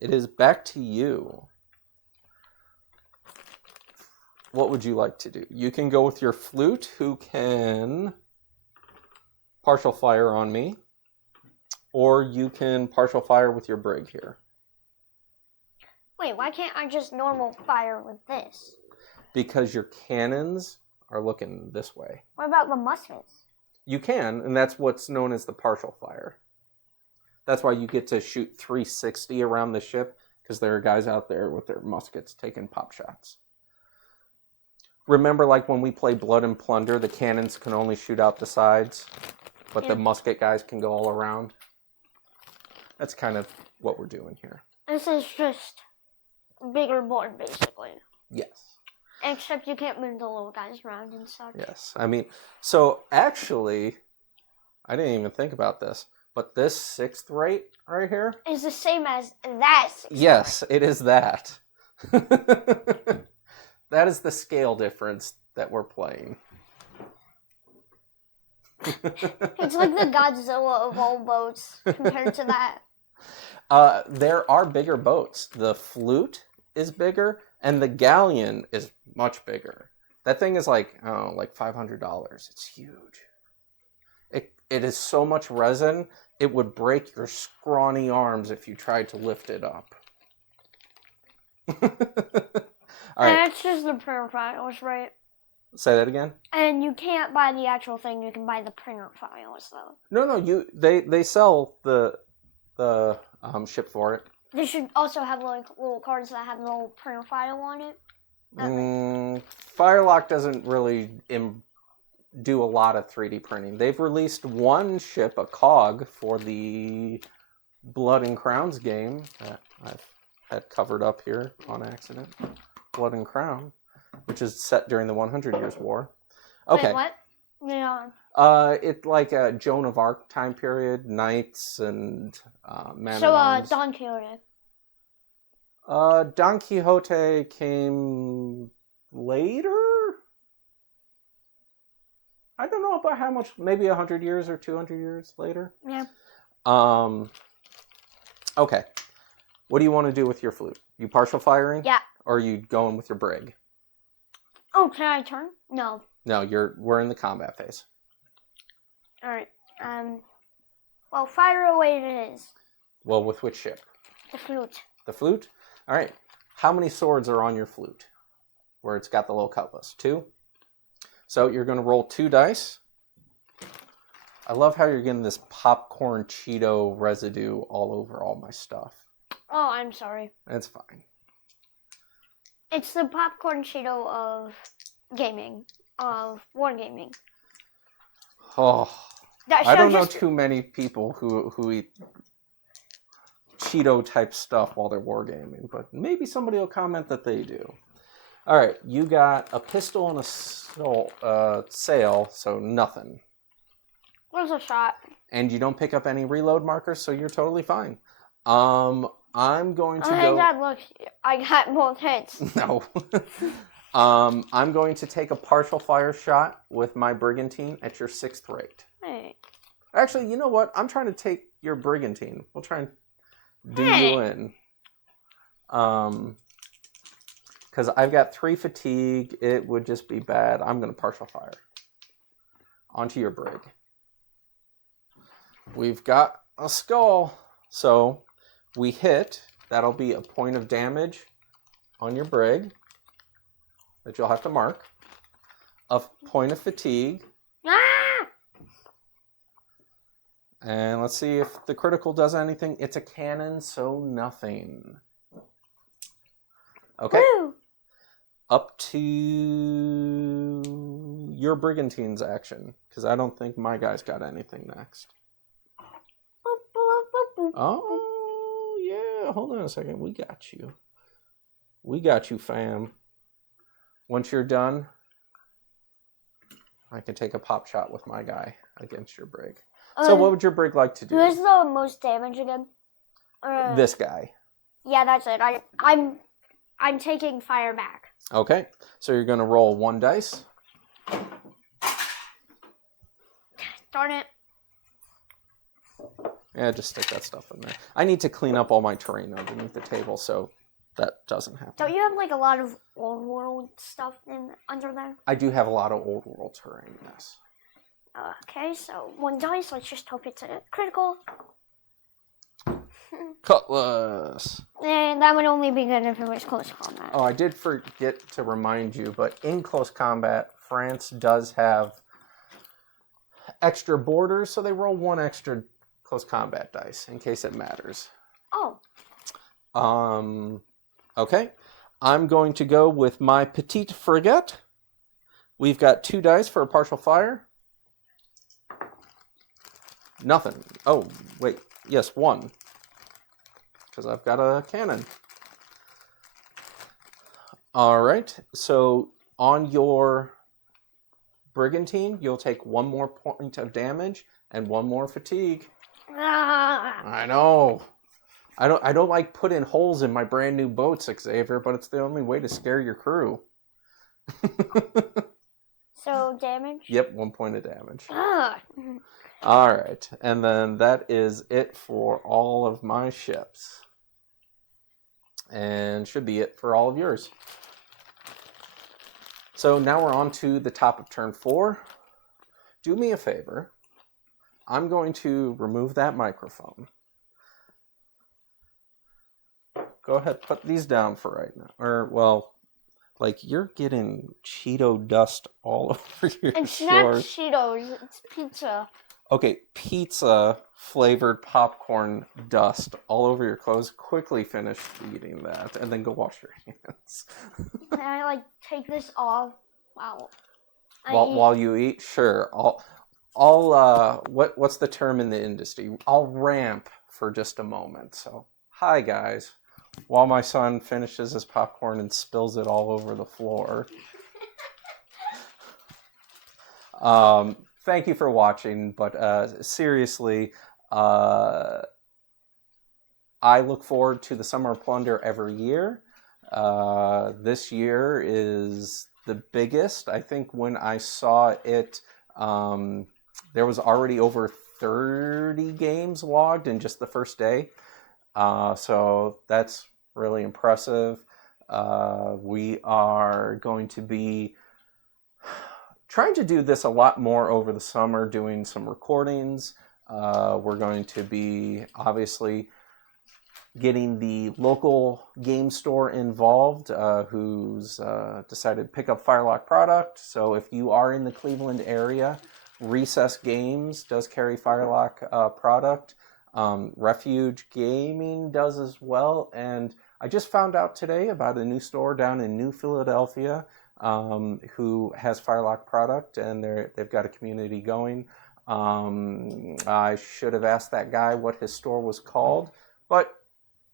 it is back to you. What would you like to do? You can go with your flute, who can partial fire on me, or you can partial fire with your brig here. Wait, why can't I just normal fire with this? Because your cannons are looking this way. What about the muskets? You can, and that's what's known as the partial fire. That's why you get to shoot 360 around the ship, because there are guys out there with their muskets taking pop shots. Remember, like when we play Blood and Plunder, the cannons can only shoot out the sides, but the musket guys can go all around? That's kind of what we're doing here. This is just bigger board, basically. Yes. Except you can't move the little guys around and such. Yes. I mean, so actually, I didn't even think about this, but this 6th rate right here is the same as that 6th Yes, rate. It is that. That is the scale difference that we're playing. It's like the Godzilla of all boats compared to that. There are bigger boats. The flute is bigger, and the galleon is much bigger. That thing is like $500. It's huge. It is so much resin, it would break your scrawny arms if you tried to lift it up. All right. And that's just the printer files, right? Say that again? And you can't buy the actual thing, you can buy the printer files, though. No, they sell the ship for it. They should also have like little cards that have the little printer file on it. Firelock doesn't really do a lot of 3D printing. They've released one ship, a cog, for the Blood and Crowns game that I've had covered up here on accident. Blood and Crown, which is set during the 100 Years' War. Okay. Wait, what? Yeah. It's like a Joan of Arc time period, knights and men. So, Don Quixote. Don Quixote came later? I don't know about how much, maybe 100 years or 200 years later. Yeah. Okay. What do you want to do with your flute? You partial firing? Yeah. Or are you going with your brig? Oh, can I turn? No. No, we're in the combat phase. Alright. Well, fire away it is. Well, with which ship? The flute. The flute? All right. How many swords are on your flute? Where it's got the little cutlass? 2? So you're going to roll 2 dice. I love how you're getting this popcorn Cheeto residue all over all my stuff. Oh, I'm sorry. It's fine. It's the popcorn Cheeto of gaming, of wargaming. Oh, I don't know too many people who eat Cheeto type stuff while they're wargaming, but maybe somebody will comment that they do. All right, you got a pistol and a sail, so nothing. Where's a shot? And you don't pick up any reload markers, so you're totally fine. I'm going to go... Oh, Dad, look, I got both hits. No. I'm going to take a partial fire shot with my brigantine at your 6th rate. Hey. Actually, you know what? I'm trying to take your brigantine. We'll try and do you in. because I've got 3 fatigue. It would just be bad. I'm going to partial fire. Onto your brig. We've got a skull. So we hit. That'll be a point of damage on your brig that you'll have to mark. A point of fatigue. Ah! And let's see if the critical does anything. It's a cannon, so nothing. Okay. Woo! Up to your brigantine's action, because I don't think my guy's got anything next. Boop, boop, boop, boop. Oh, yeah. Hold on a second. We got you. We got you, fam. Once you're done, I can take a pop shot with my guy against your brig. So what would your brig like to do? Who's the most damage again? This guy. Yeah, that's it. I'm taking fire back. Okay. So you're going to roll 1 dice. Darn it. Yeah, just stick that stuff in there. I need to clean up all my terrain underneath the table, so that doesn't happen. Don't you have like a lot of old world stuff under there? I do have a lot of old world terrain, yes. Okay, so 1 dice. Let's just hope it's a critical. Cutlass. And that would only be good if it was close combat. Oh, I did forget to remind you, but in close combat, France does have extra borders, so they roll 1 extra close combat dice in case it matters. Oh. Okay. I'm going to go with my petite frigate. We've got 2 dice for a partial fire. Nothing. Oh, wait. Yes, 1. Because I've got a cannon. All right. So on your brigantine, you'll take 1 more point of damage and 1 more fatigue. Ah. I know. I don't like putting holes in my brand new boats, Xavier, but it's the only way to scare your crew. So damage? Yep, 1 point of damage. Ah. All right, and then that is it for all of my ships. And should be it for all of yours. So now we're on to the top of turn 4. Do me a favor. I'm going to remove that microphone. Go ahead, put these down for right now. Or, well, like, you're getting Cheeto dust all over your It's shorts. not Cheetos, it's pizza. Okay, pizza flavored popcorn dust all over your clothes. Quickly finish eating that, and then go wash your hands. Can I, like, take this off? Wow. While you eat, sure. What's the term in the industry? I'll ramp for just a moment. So, hi guys. While my son finishes his popcorn and spills it all over the floor. Thank you for watching, but seriously, I look forward to the Summer of Plunder every year. This year is the biggest. I think when I saw it, there was already over 30 games logged in just the first day. So that's really impressive. We are going to be trying to do this a lot more over the summer, doing some recordings. We're going to be obviously getting the local game store involved, who's decided to pick up Firelock product. So if you are in the Cleveland area, Recess Games does carry Firelock product. Refuge Gaming does as well. And I just found out today about a new store down in New Philadelphia who has Firelock product, and they've got a community going. I should have asked that guy what his store was called, but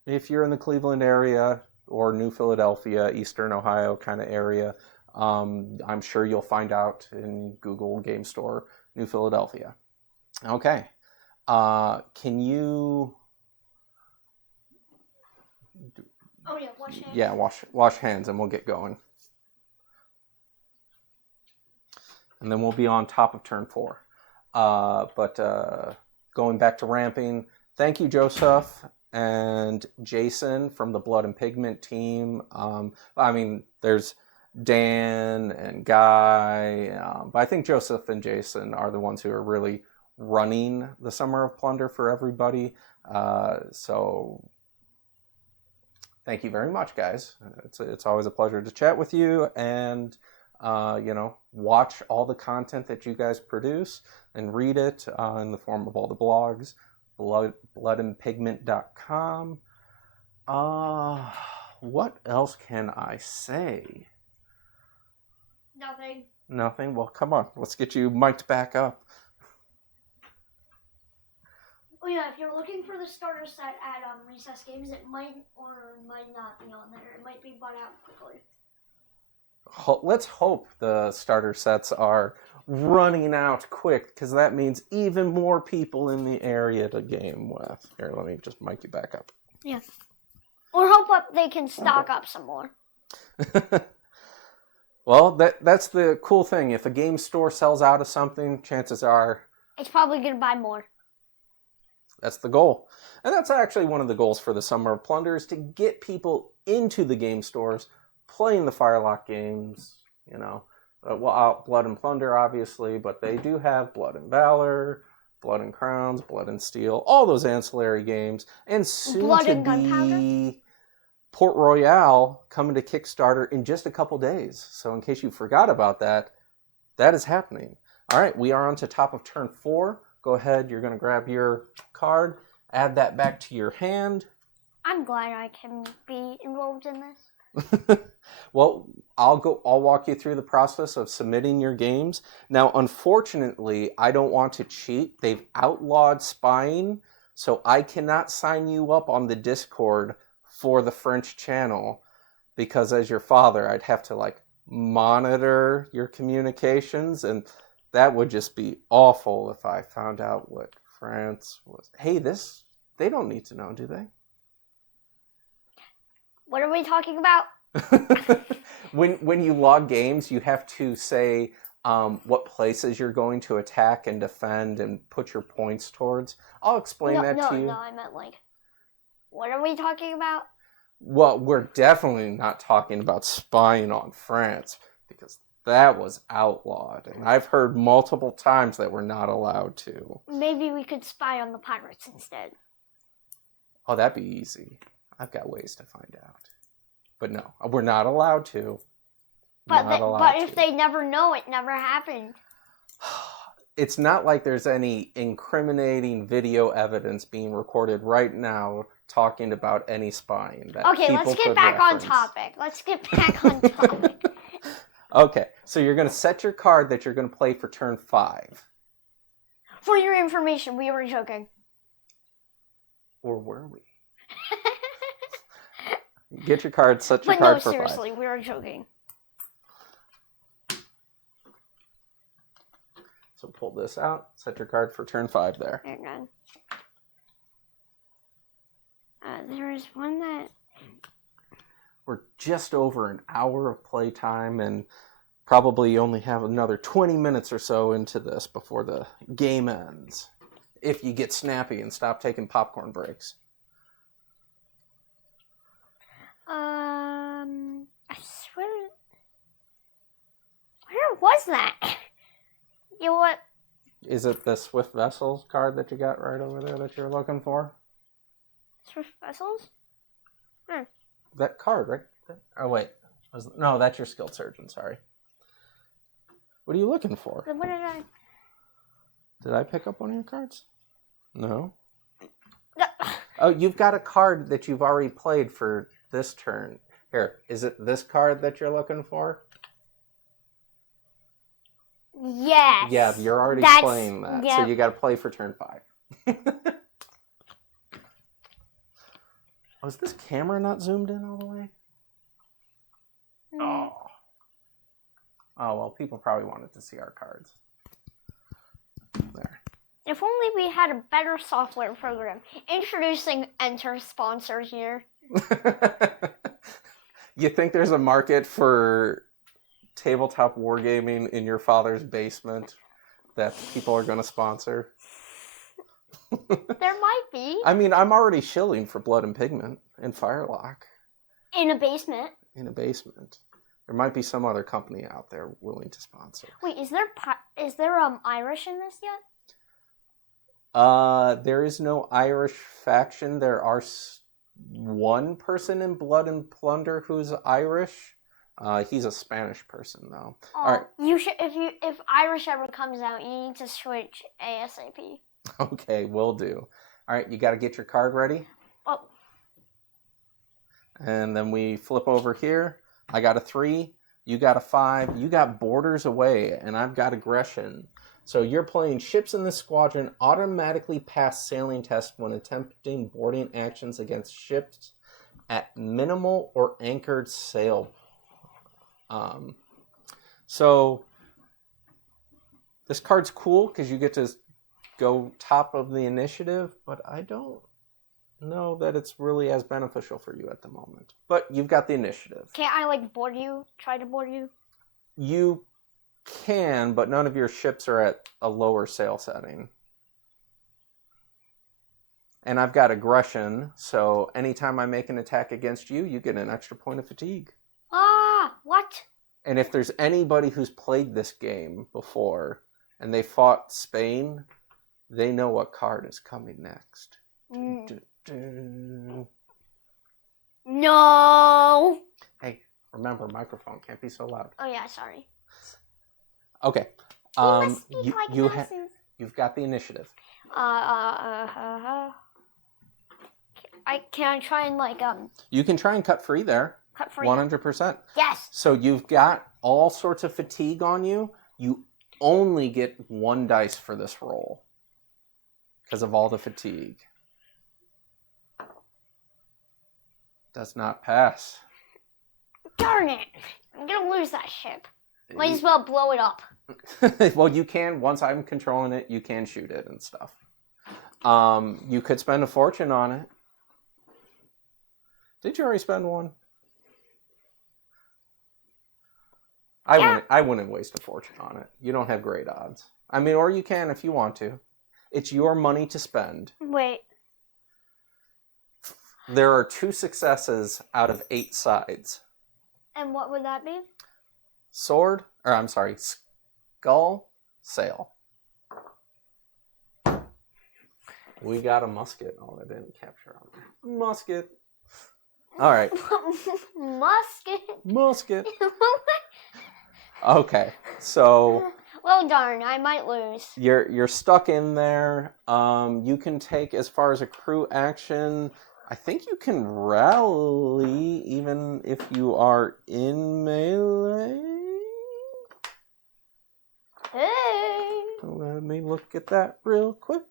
if you're in the Cleveland area or New Philadelphia, Eastern Ohio kind of area, I'm sure you'll find out in Google Game Store, New Philadelphia. Okay. Can you... Oh yeah, wash hands. Yeah, wash hands and we'll get going. And then we'll be on top of turn 4. But going back to ramping, thank you, Joseph. and Jason from the Blood and Pigment team. I mean, there's Dan and Guy, but I think Joseph and Jason are the ones who are really running the Summer of Plunder for everybody. So thank you very much, guys. It's always a pleasure to chat with you and watch all the content that you guys produce and read it in the form of all the blogs, bloodandpigment.com. What else can I say? Nothing? Well, come on. Let's get you mic'd back up. Oh yeah, if you're looking for the starter set at Recess Games, it might or might not be on there. It might be bought out quickly. Let's hope the starter sets are running out quick, because that means even more people in the area to game with. Here, let me just mic you back up. Yeah. Or hope they can stock up some more. Well, that's the cool thing. If a game store sells out of something, chances are it's probably going to buy more. That's the goal. And that's actually one of the goals for the Summer of Plunder, is to get people into the game stores, playing the Firelock games, Blood and Plunder, obviously, but they do have Blood and Valor, Blood and Crowns, Blood and Steel, all those ancillary games, and soon Blood to and Gunpowder? be Port Royale coming to Kickstarter in just a couple days. So in case you forgot about that, that is happening. All right, we are on to top of turn 4. Go ahead, you're going to grab your card, add that back to your hand. I'm glad I can be involved in this. Well, I'll walk you through the process of submitting your games. Now, unfortunately, I don't want to cheat. They've outlawed spying, so I cannot sign you up on the Discord for the French channel, because as your father, I'd have to monitor your communications, and that would just be awful if I found out what France was. Hey, they don't need to know, do they? What are we talking about? When you log games, you have to say what places you're going to attack and defend and put your points towards. I'll explain that to you. No, I meant what are we talking about? Well, we're definitely not talking about spying on France, because that was outlawed. And I've heard multiple times that we're not allowed to. Maybe we could spy on the pirates instead. Oh, that'd be easy. I've got ways to find out. But no, we're not allowed to. But if they never know, it never happened. It's not like there's any incriminating video evidence being recorded right now talking about any spying. Okay, let's get back on topic. Okay, so you're going to set your card that you're going to play for turn 5. For your information, we were joking. Or were we? Get your card, set your card for 5. But no, seriously, we were joking. So pull this out, set your card for turn 5 there. There, done. There is one that... We're just over an hour of playtime, and probably only have another 20 minutes or so into this before the game ends. If you get snappy and stop taking popcorn breaks. I swear... Where was that? You know what? Is it the Swift Vessels card that you got right over there that you're looking for? Swift Vessels? That card, right? Oh, wait. No, that's your Skilled Surgeon, sorry. What are you looking for? What did I... Did I pick up one of your cards? No? Oh, you've got a card that you've already played for this turn. Here, is it this card that you're looking for? Yes. Yeah, you're already playing that. Yep. So you got to play for turn 5. Oh, is this camera not zoomed in all the way? Oh. Oh, well, people probably wanted to see our cards. There. If only we had a better software program. Introducing Enter sponsor here. You think there's a market for tabletop wargaming in your father's basement that people are going to sponsor? There might be. I mean, I'm already shilling for Blood and Pigment and Firelock. In a basement. In a basement. There might be some other company out there willing to sponsor. Wait, is there Irish in this yet? There is no Irish faction. There are one person in Blood and Plunder who's Irish. He's a Spanish person though. Oh, all right. You should if Irish ever comes out, you need to switch ASAP. Okay, will do. All right, you got to get your card ready. Oh. And then we flip over here. I got a 3. You got a 5. You got Borders Away, and I've got Aggression. So you're playing ships in the squadron automatically pass sailing test when attempting boarding actions against ships at minimal or anchored sail. So this card's cool because you get to go top of the initiative, but I don't know that it's really as beneficial for you at the moment. But you've got the initiative. Can't I board you? Try to board you? You can, but none of your ships are at a lower sail setting. And I've got Aggression, so anytime I make an attack against you, you get an extra point of fatigue. Ah, what? And if there's anybody who's played this game before and they fought Spain, they know what card is coming next. No. Hey, remember, microphone can't be so loud. Oh yeah, sorry. Okay. You've got the initiative. Can I try and You can try and cut free there. cut free? 100%. Yes. So you've got all sorts of fatigue on you. You only get 1 dice for this roll because of all the fatigue. Does not pass. Darn it! I'm gonna lose that ship. Might as well blow it up. Well, you can, once I'm controlling it, you can shoot it and stuff. You could spend a fortune on it. Did you already spend 1? I wouldn't waste a fortune on it. You don't have great odds. I mean, or you can if you want to. It's your money to spend. Wait. There are 2 successes out of 8 sides. And what would that be? Skull, sail. We got a musket. Oh, that didn't capture on there. Musket. All right. Musket. Okay, so. Well, darn, I might lose. You're stuck in there. You can take, as far as a crew action, I think you can rally even if you are in melee. Hey. Let me look at that real quick.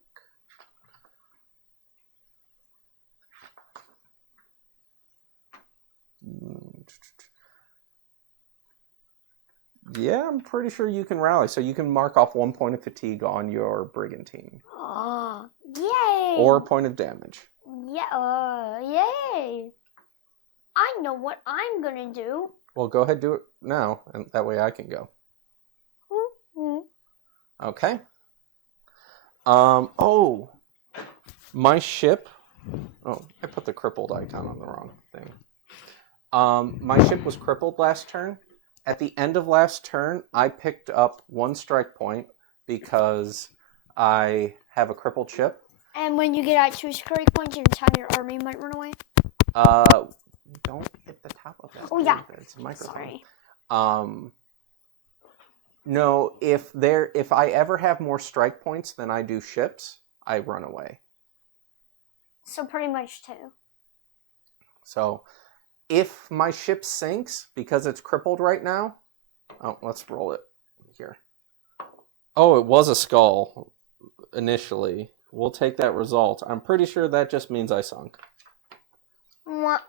Yeah, I'm pretty sure you can rally. So you can mark off 1 point of fatigue on your brigantine. Oh, yay! Or a point of damage. Yeah, yay! I know what I'm gonna do. Well, go ahead, do it now, and that way I can go. Okay. Oh, my ship. Oh, I put the crippled icon on the wrong thing. My ship was crippled last turn. At the end of last turn, I picked up 1 strike point because I have a crippled ship. And when you get at 2 strike points, your entire army might run away. Don't hit the top of that. Oh yeah, it's a microphone. Sorry. No, if I ever have more strike points than I do ships, I run away. So pretty much 2. So, if my ship sinks because it's crippled right now, let's roll it here. Oh, it was a skull initially. We'll take that result. I'm pretty sure that just means I sunk. Oh,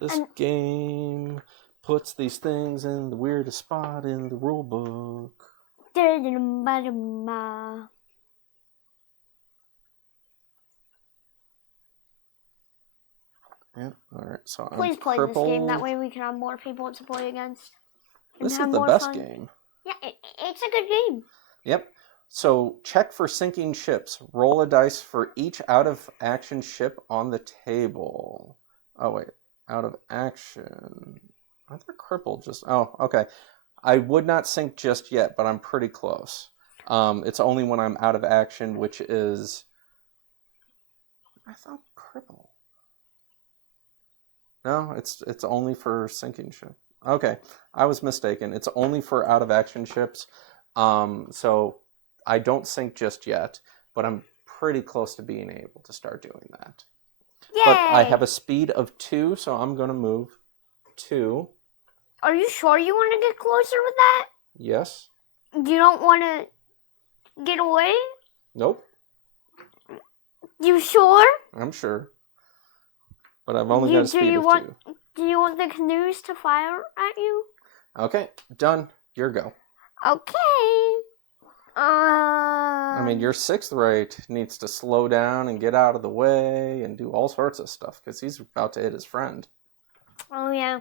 This game puts these things in the weirdest spot in the rule book. Yeah, alright, so Please I'm play crippled. this game, that way we can have more people to play against. and This have is the more best fun. game. Yeah, it's a good game. Yep. So check for sinking ships. Roll a dice for each out-of-action ship on the table. Oh, wait. Out of action. Are they crippled? Oh, okay. I would not sink just yet, but I'm pretty close. It's only when I'm out of action, which is... I thought cripple. No, it's only for sinking ships. Okay, I was mistaken. It's only for out-of-action ships. So I don't sink just yet, but I'm pretty close to being able to start doing that. Yay! But I have a speed of 2, so I'm going to move 2. Are you sure you want to get closer with that? Yes. You don't want to get away? Nope. You sure? I'm sure. But I've only got a speed of 2. Do you want the canoes to fire at you? Okay, done. Your go. Okay. I mean, your 6th rate needs to slow down and get out of the way and do all sorts of stuff because he's about to hit his friend. Oh, yeah.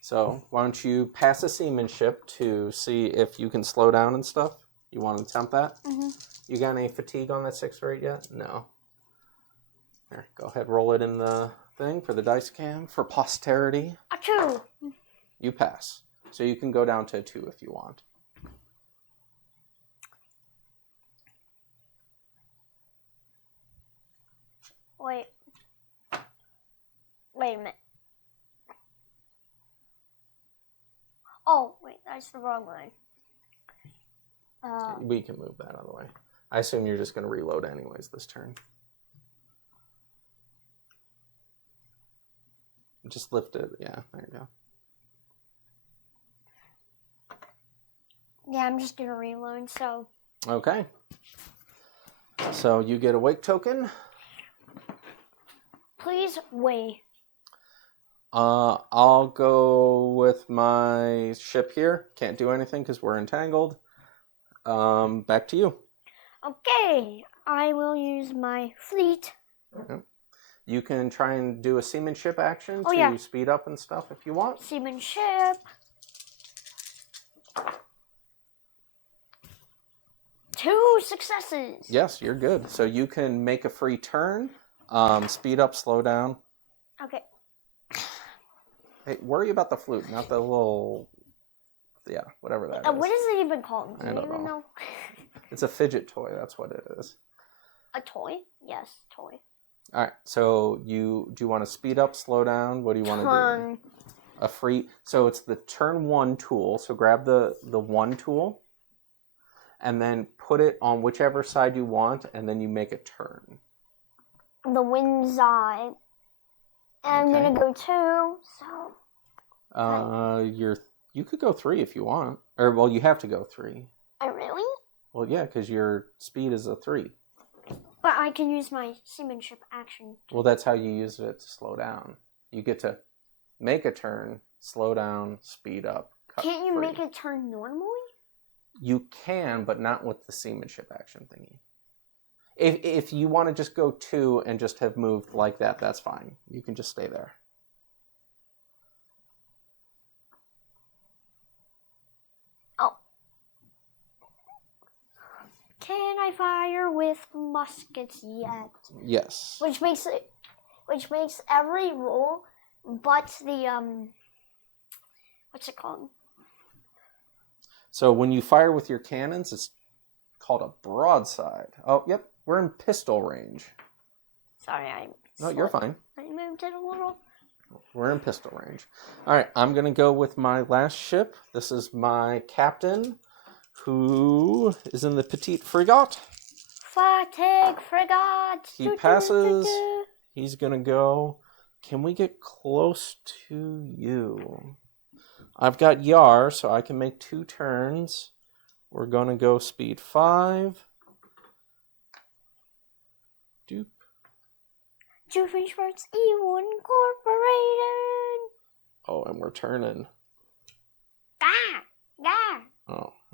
So, why don't you pass a seamanship to see if you can slow down and stuff? You want to attempt that? Mm-hmm. You got any fatigue on that 6th rate yet? No. Here, go ahead, roll it in the thing for the dice cam for posterity. A 2. You pass. So you can go down to a 2 if you want. Wait a minute. Oh, wait, that's the wrong line. We can move that out of the way. I assume you're just going to reload anyways this turn. Just lift it. Yeah, there you go. Yeah, I'm just going to reload, so... Okay. So you get a wake token. Please wait. I'll go with my ship here. Can't do anything because we're entangled. Back to you. Okay, I will use my fleet. Yep. You can try and do a seamanship action to yeah. speed up and stuff if you want. Seamanship. 2 successes. Yes, you're good. So you can make a free turn, speed up, slow down. Okay. Hey, worry about the flute, not the little... Yeah, whatever that is. What is it even called? Do I you don't even know. know? It's a fidget toy, that's what it is. A toy? Yes, toy. All right, so do you want to speed up, slow down? What do you want to do? A free... So it's the turn 1 tool, so grab the 1 tool, and then put it on whichever side you want, and then you make a turn. The wind's eye. And Okay. I'm gonna go 2, so... You could go 3 if you want. Or, well, you have to go 3. I really? Well, yeah, because your speed is a 3. But I can use my seamanship action. Well, that's how you use it to slow down. You get to make a turn, slow down, speed up, cut. Can't you free. make a turn normally? You can, but not with the seamanship action thingy. If you want to just go 2 and just have moved like that, that's fine. You can just stay there. Oh. Can I fire with muskets yet? Yes. Which makes every roll but the what's it called? So when you fire with your cannons, it's called a broadside. Oh, yep, we're in pistol range. Sorry, No, you're fine. I moved it a little. We're in pistol range. All right, I'm going to go with my last ship. This is my captain, who is in the Petite Frigate. Fatigue frigate. He passes. He's going to go. Can we get close to you? I've got Yar, so I can make 2 turns. We're going to go speed 5. Doop. Doofenshmirtz Evil Incorporated. Oh, and we're turning.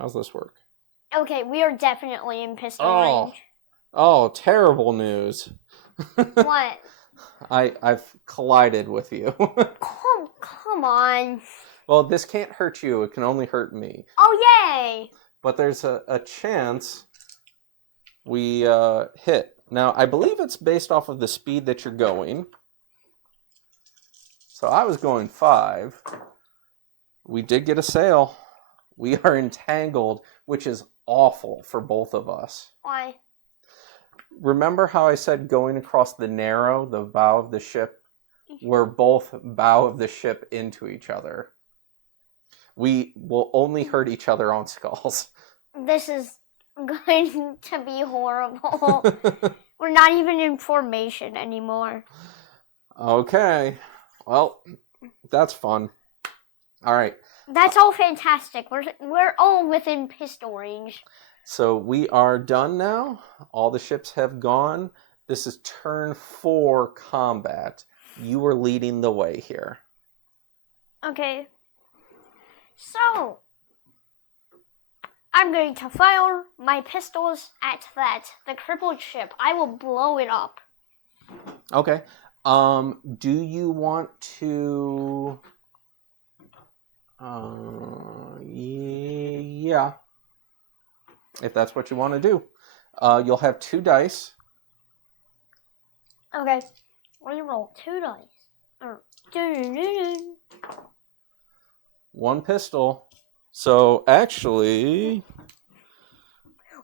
How's this work? Okay, we are definitely in pistol Oh. range. Oh, terrible news. What? I've collided with you. Come on. Well, this can't hurt you. It can only hurt me. Oh, yay! But there's a chance we hit. Now, I believe it's based off of the speed that you're going. So I was going 5. We did get a sail. We are entangled, which is awful for both of us. Why? Remember how I said going across the narrow, the bow of the ship? We're both bow of the ship into each other. We will only hurt each other on skulls. This is going to be horrible. We're not even in formation anymore. Okay. Well, that's fun. All right. That's all fantastic. We're all within pistol range. So we are done now. All the ships have gone. This is turn 4 combat. You are leading the way here. Okay. So, I'm going to fire my pistols at the crippled ship. I will blow it up. Okay. Do you want to... yeah. If that's what you want to do. You'll have 2 dice. Okay. We roll 2 dice. 1 pistol. So actually,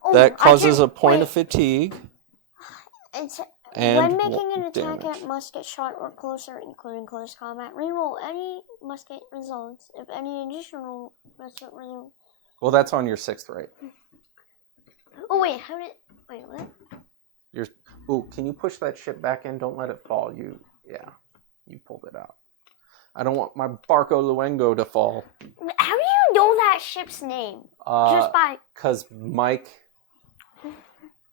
Oh, that causes a point of fatigue. It's And when making an attack damage. at musket shot or closer, including close combat, reroll any musket results. If any additional musket results. Well, that's on your 6th, right? Oh wait, what? Ooh, can you push that ship back in? Don't let it fall. You pulled it out. I don't want my Barco Luengo to fall. How do you know that ship's name? Just by... Because Mike...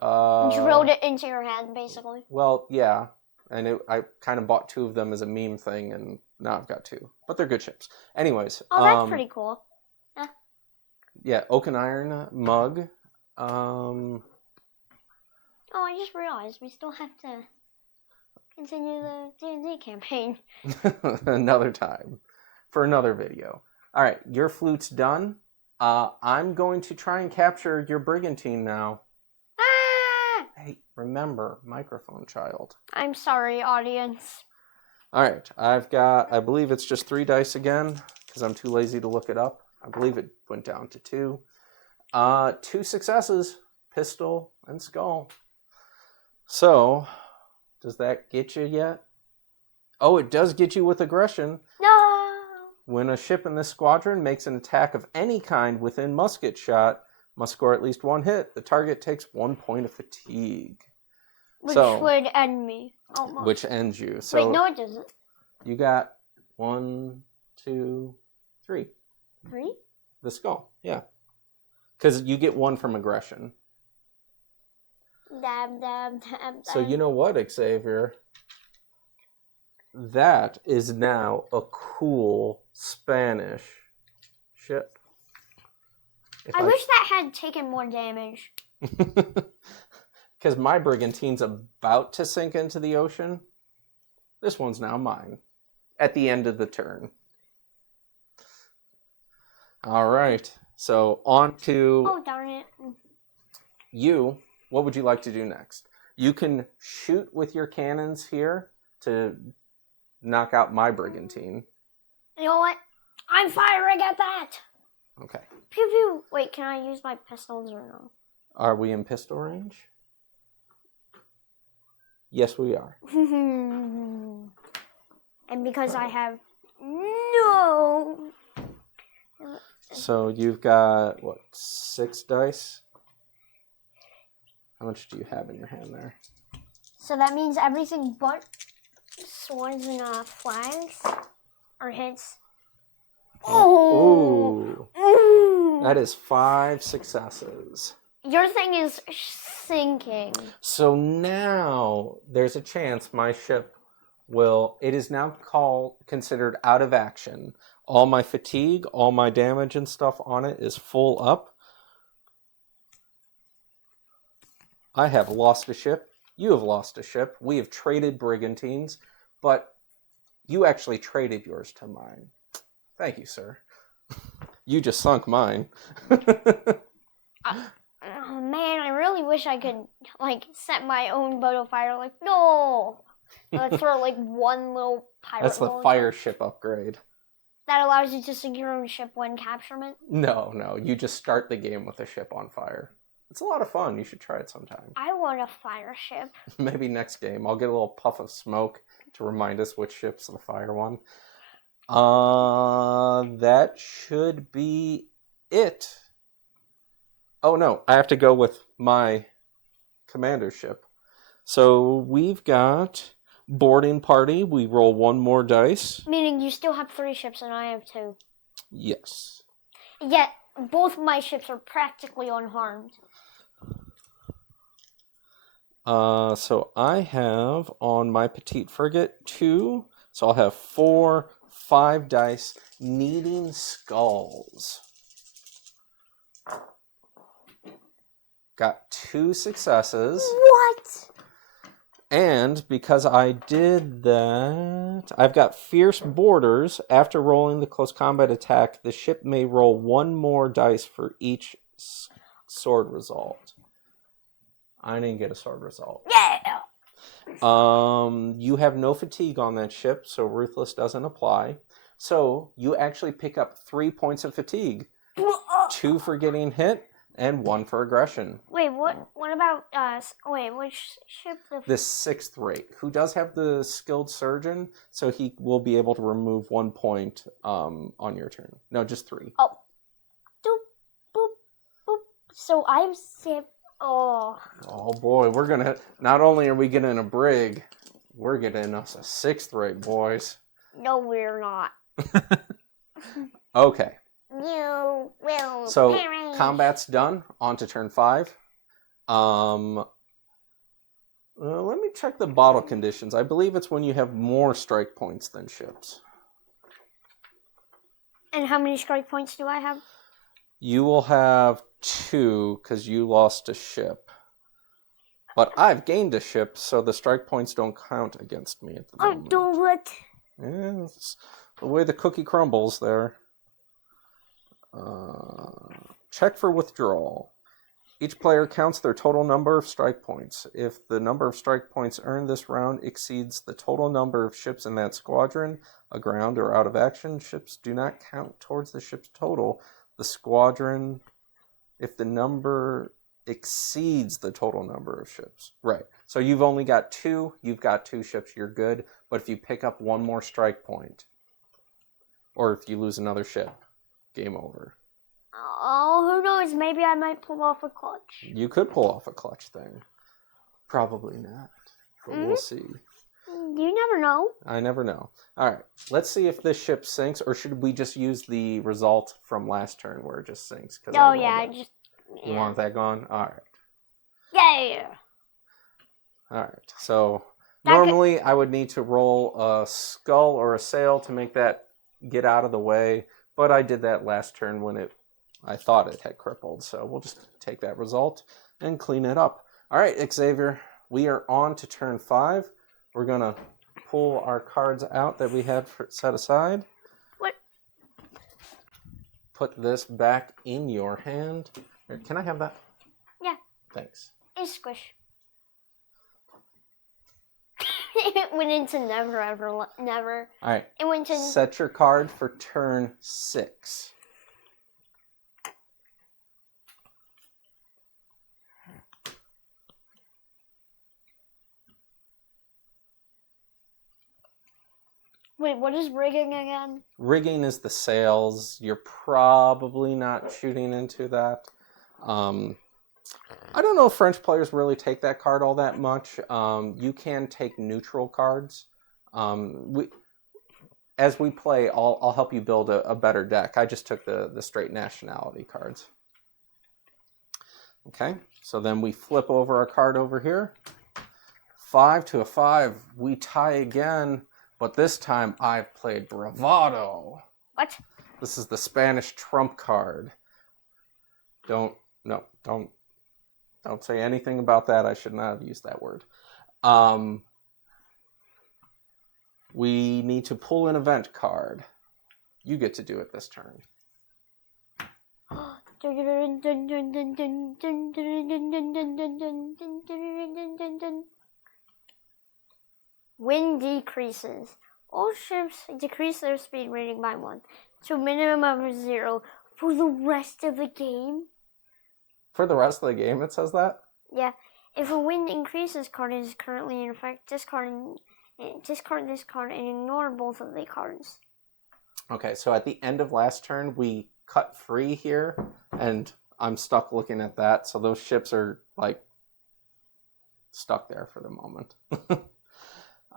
drilled it into your head, basically. Well, yeah. And I kind of bought 2 of them as a meme thing, and now I've got 2. But they're good ships. Anyways. Oh, that's pretty cool. Yeah, oak and iron mug. Oh, I just realized we still have to continue the D&D campaign. Another time. For another video. Alright, your flute's done. I'm going to try and capture your brigantine now. Ah! Hey, remember, microphone child. I'm sorry, audience. Alright, I believe it's just 3 dice again, because I'm too lazy to look it up. I believe it went down to 2. 2 successes, pistol and skull. So, does that get you yet? Oh, it does get you with aggression. No! When a ship in this squadron makes an attack of any kind within musket shot, must score at least 1 hit. The target takes 1 point of fatigue. Which would end me. Almost. Which ends you. So wait, no it doesn't. You got 1, 2, 3. 3? The skull, yeah. Because you get 1 from aggression. Dab. So you know what, Xavier? That is now a cool Spanish ship. I wish that had taken more damage. Because my brigantine's about to sink into the ocean. This one's now mine. At the end of the turn. All right. So on to... Oh, darn it. You. What would you like to do next? You can shoot with your cannons here to knock out my brigantine. You know what? I'm firing at that! Okay. Pew pew! Wait, can I use my pistols or no? Are we in pistol range? Yes, we are. And because I have no... So you've got, what, 6 dice? How much do you have in your hand there? So that means everything but swords and flags or hits. Oh! Ooh. That is 5 successes. Your thing is sinking. So now there's a chance my ship will... It is now considered out of action. All my fatigue, all my damage and stuff on it is full up. I have lost a ship. You have lost a ship. We have traded brigantines, but you actually traded yours to mine. Thank you, sir. You just sunk mine. Oh, man, I really wish I could, set my own boat afire. No! Let's throw, one little pirate. That's the fire ship upgrade. That allows you to sink your own ship when capturement? No. You just start the game with a ship on fire. It's a lot of fun. You should try it sometime. I want a fire ship. Maybe next game. I'll get a little puff of smoke to remind us which ship's the fire one. That should be it. Oh, no. I have to go with my commander ship. So we've got boarding party. We roll one more dice. Meaning you still have 3 ships and I have 2. Yes. Yet, both my ships are practically unharmed. So I have on my petite frigate 2. So I'll have 4, 5 dice needing skulls. Got 2 successes. What? And because I did that, I've got fierce borders. After rolling the close combat attack, the ship may roll 1 more dice for each sword result. I didn't get a sword result. Yeah! You have no fatigue on that ship, so Ruthless doesn't apply. So you actually pick up 3 points of fatigue. 2 for getting hit, and 1 for aggression. Wait, what about, which ship? The 6th rate, who does have the skilled surgeon, so he will be able to remove 1 point on your turn. No, just 3. Oh. Doop, boop, boop. So I'm safe. Oh boy, we're gonna, not only are we getting a brig, we're getting us a 6th rate, boys. No, we're not. Okay. You will So perish. combat's done. On to turn 5. Let me check the bottle conditions. I believe it's when you have more strike points than ships. And how many strike points do I have? You will have 2 because you lost a ship. But I've gained a ship, so the strike points don't count against me at the moment. Do it. Yeah, it's the way the cookie crumbles there. Check for withdrawal. Each player counts their total number of strike points. If the number of strike points earned this round exceeds the total number of ships in that squadron, aground or out of action, ships do not count towards the ship's total. The squadron, if the number exceeds the total number of ships. Right. So you've only got 2. You've got 2 ships. You're good. But if you pick up 1 more strike point, or if you lose another ship, game over. Oh, who knows? Maybe I might pull off a clutch. You could pull off a clutch thing. Probably not. But we'll see. You never know. I never know. All right. Let's see if this ship sinks, or should we just use the result from last turn where it just sinks? Oh, yeah. You want that gone? All right. Yeah. All right. So normally I would need to roll a skull or a sail to make that get out of the way, but I did that last turn when I thought it had crippled. So we'll just take that result and clean it up. All right, Xavier, we are on to turn 5. We're going to pull our cards out that we had set aside. What? Put this back in your hand. Here, can I have that? Yeah. Thanks. It's squish. It went into never, ever, never. All right. It went to... Set your card for turn 6. Wait, what is rigging again? Rigging is the sails. You're probably not shooting into that. I don't know if French players really take that card all that much. You can take neutral cards. As we play, I'll help you build a better deck. I just took the straight nationality cards. Okay, so then we flip over our card over here. 5 to a 5. We tie again. But this time I've played Bravado. What? This is the Spanish trump card. Don't Don't say anything about that. I should not have used that word. We need to pull an event card. You get to do it this turn. Wind decreases. All ships decrease their speed rating by 1 to a minimum of 0 for the rest of the game. For the rest of the game, it says that? Yeah. If a wind increases card is currently in effect, discard this card and ignore both of the cards. Okay, so at the end of last turn, we cut free here, and I'm stuck looking at that. So those ships are, like, stuck there for the moment.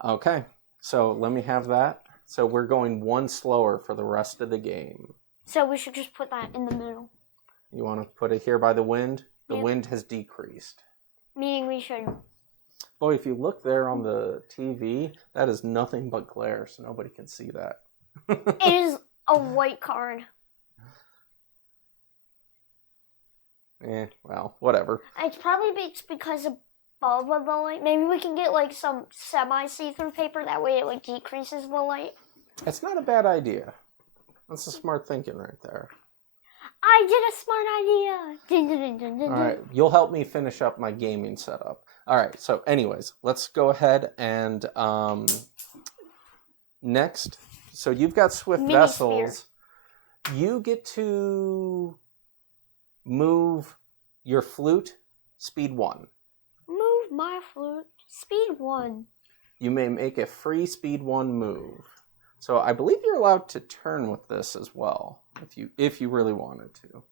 Okay, so let me have that. So we're going 1 slower for the rest of the game. So we should just put that in the middle. You want to put it here by the wind? The Yeah. wind has decreased. Meaning we should... Boy, if you look there on the TV, that is nothing but glare, so nobody can see that. It is a white card. Well, whatever. It's probably because above the light. Maybe we can get like some semi-see-through paper. That way it like decreases the light. It's not a bad idea. That's a smart thinking right there. I did a smart idea. All right, you'll help me finish up my gaming setup. All right, so anyways, let's go ahead and next. So you've got swift Mini vessels. You get to move your flute speed 1. Move my flute speed 1. You may make a free speed 1 move. So I believe you're allowed to turn with this as well, if you really wanted to.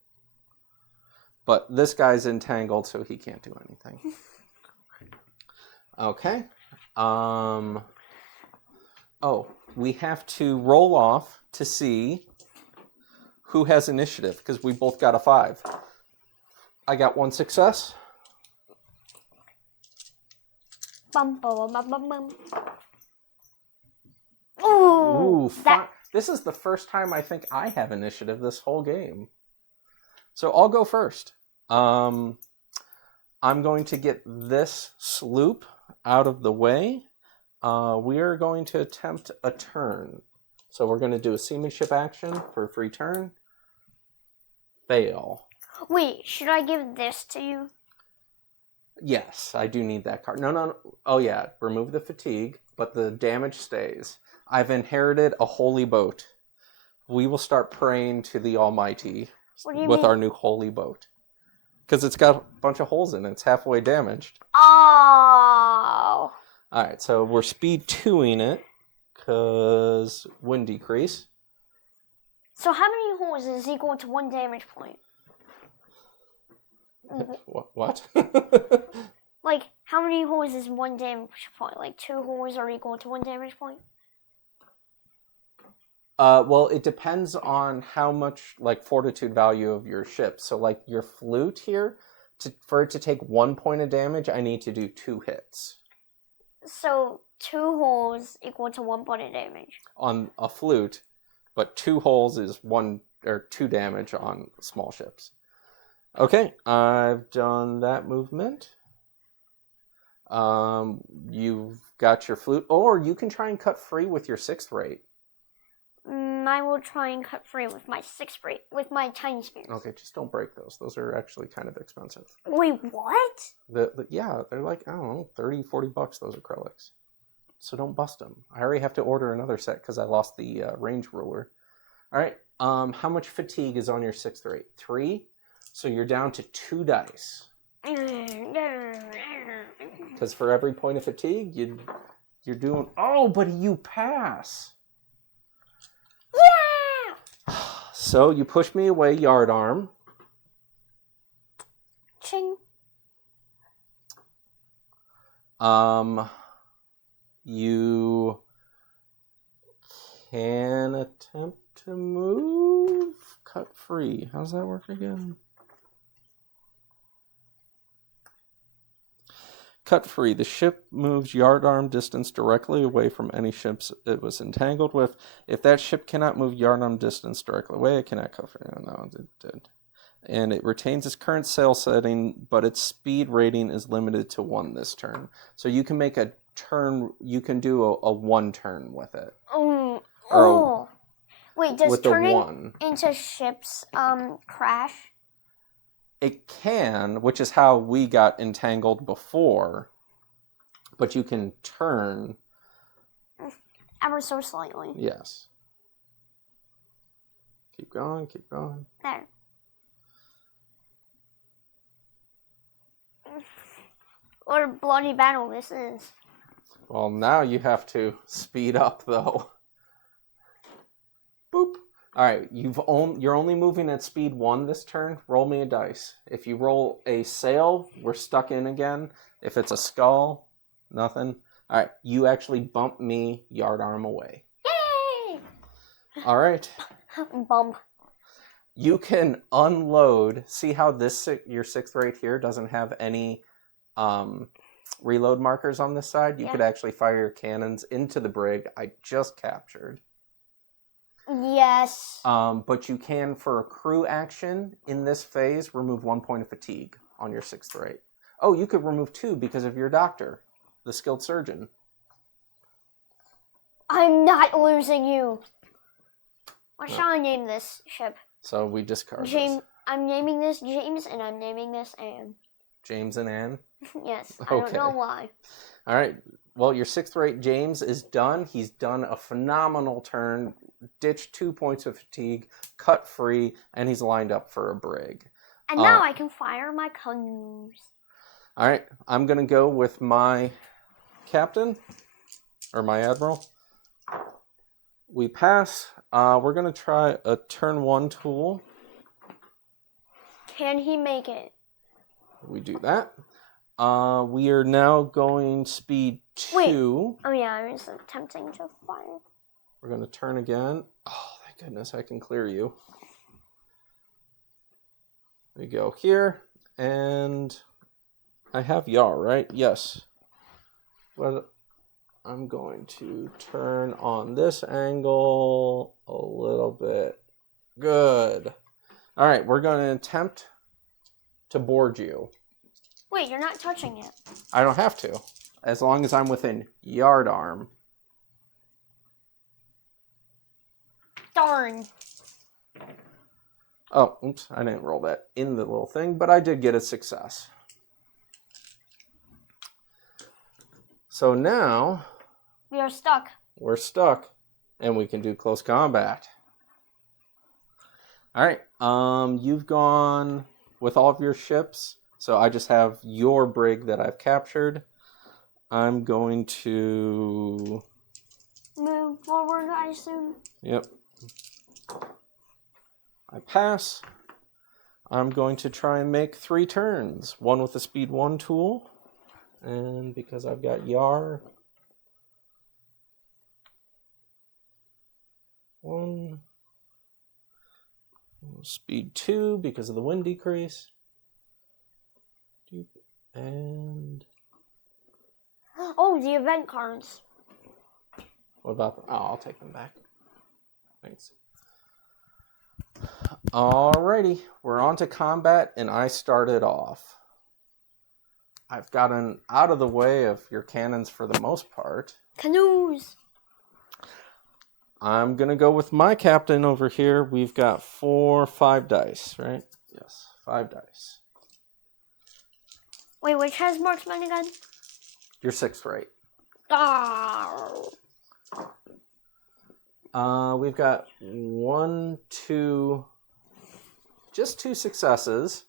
But this guy's entangled, so he can't do anything. Okay. Oh, we have to roll off to see who has initiative, because we both got a 5. I got 1 success. Bum, bum, bum, bum, bum. Ooh, this is the first time I think I have initiative this whole game. So I'll go first. I'm going to get this sloop out of the way. We are going to attempt a turn. So we're going to do a seamanship action for a free turn. Fail. Wait, should I give this to you? Yes, I do need that card. No. Oh, yeah. Remove the fatigue, but the damage stays. I've inherited a holy boat. We will start praying to the Almighty with our new holy boat. Because it's got a bunch of holes in it. It's halfway damaged. Oh. All right, so we're speed 2ing it because wind decrease. So how many holes is equal to 1 damage point? What? Like, how many holes is 1 damage point? Like, 2 holes are equal to 1 damage point? Well, it depends on how much, like, fortitude value of your ship. So, like, your flute here, for it to take 1 point of damage, I need to do 2 hits. So, 2 holes equal to 1 point of damage. On a flute, but 2 holes is 1 or 2 damage on small ships. Okay, I've done that movement. You've got your flute, or you can try and cut free with your 6th rate. I will try and cut free with my 6th rate, with my tiny spears. Okay, just don't break those. Those are actually kind of expensive. Wait, what? Yeah, they're like, I don't know, 30, 40 bucks, those acrylics. So don't bust them. I already have to order another set because I lost the range ruler. All right, how much fatigue is on your 6th rate? 3? So you're down to 2 dice. Because for every point of fatigue, you're doing... Oh, but you pass! Yeah! So you push me away, yard arm. Ching. You can attempt to move. Cut free. How does that work again? Cut free. The ship moves yard arm distance directly away from any ships it was entangled with. If that ship cannot move yard arm distance directly away, it cannot cut free. No, it did. And it retains its current sail setting, but its speed rating is limited to 1 this turn. So you can make a turn, you can do a 1 turn with it. Wait, does with turning into ships crash? It can, which is how we got entangled before. But you can turn ever so slightly. Yes. Keep going, keep going. There. What a bloody battle this is. Well, now you have to speed up, though. Boop. All right, you're only moving at speed 1 this turn. Roll me a dice. If you roll a sail, we're stuck in again. If it's a skull, nothing. All right, you actually bump me yard arm away. Yay! All right. Bump. You can unload. See how your 6th right here doesn't have any reload markers on this side? You could actually fire your cannons into the brig I just captured. Yes. But you can, for a crew action in this phase, remove 1 point of fatigue on your 6th right. Oh, you could remove 2 because of your doctor, the skilled surgeon. I'm not losing you. What shall I name this ship? So we discard this. I'm naming this James, and I'm naming this Anne. James and Anne? Yes. I don't know why. All right. Well, your 6th right James is done. He's done a phenomenal turn, ditched 2 points of fatigue, cut free, and he's lined up for a brig. And now I can fire my canoes. All right. I'm going to go with my captain, or my admiral. We pass. We're going to try a turn 1 tool. Can he make it? We do that. We are now going speed 2. Wait. Oh, yeah, I was attempting to fire. We're going to turn again. Oh, thank goodness I can clear you. We go here, and I have Yar, right? Yes. Well, I'm going to turn on this angle a little bit. Good. All right, we're going to attempt to board you. Wait, you're not touching it. I don't have to, as long as I'm within yard arm. Darn. Oh, oops, I didn't roll that in the little thing, but I did get a success. So now we are stuck. We're stuck, and we can do close combat. All right, you've gone with all of your ships, so I just have your brig that I've captured. I'm going to move forward, I assume. Yep. I pass. I'm going to try and make 3 turns. 1 with the speed 1 tool, and because I've got Yar, 1. Speed 2 because of the wind decrease. And oh, the event cards. What about them? Oh, I'll take them back. Thanks. Alrighty, we're on to combat, and I started off. I've gotten out of the way of your cannons for the most part. Canoes! I'm going to go with my captain over here. We've got 5 dice, right? Yes, 5 dice. Wait, which has marksman again? Your 6th right. Oh. We've got 1, 2, just 2 successes.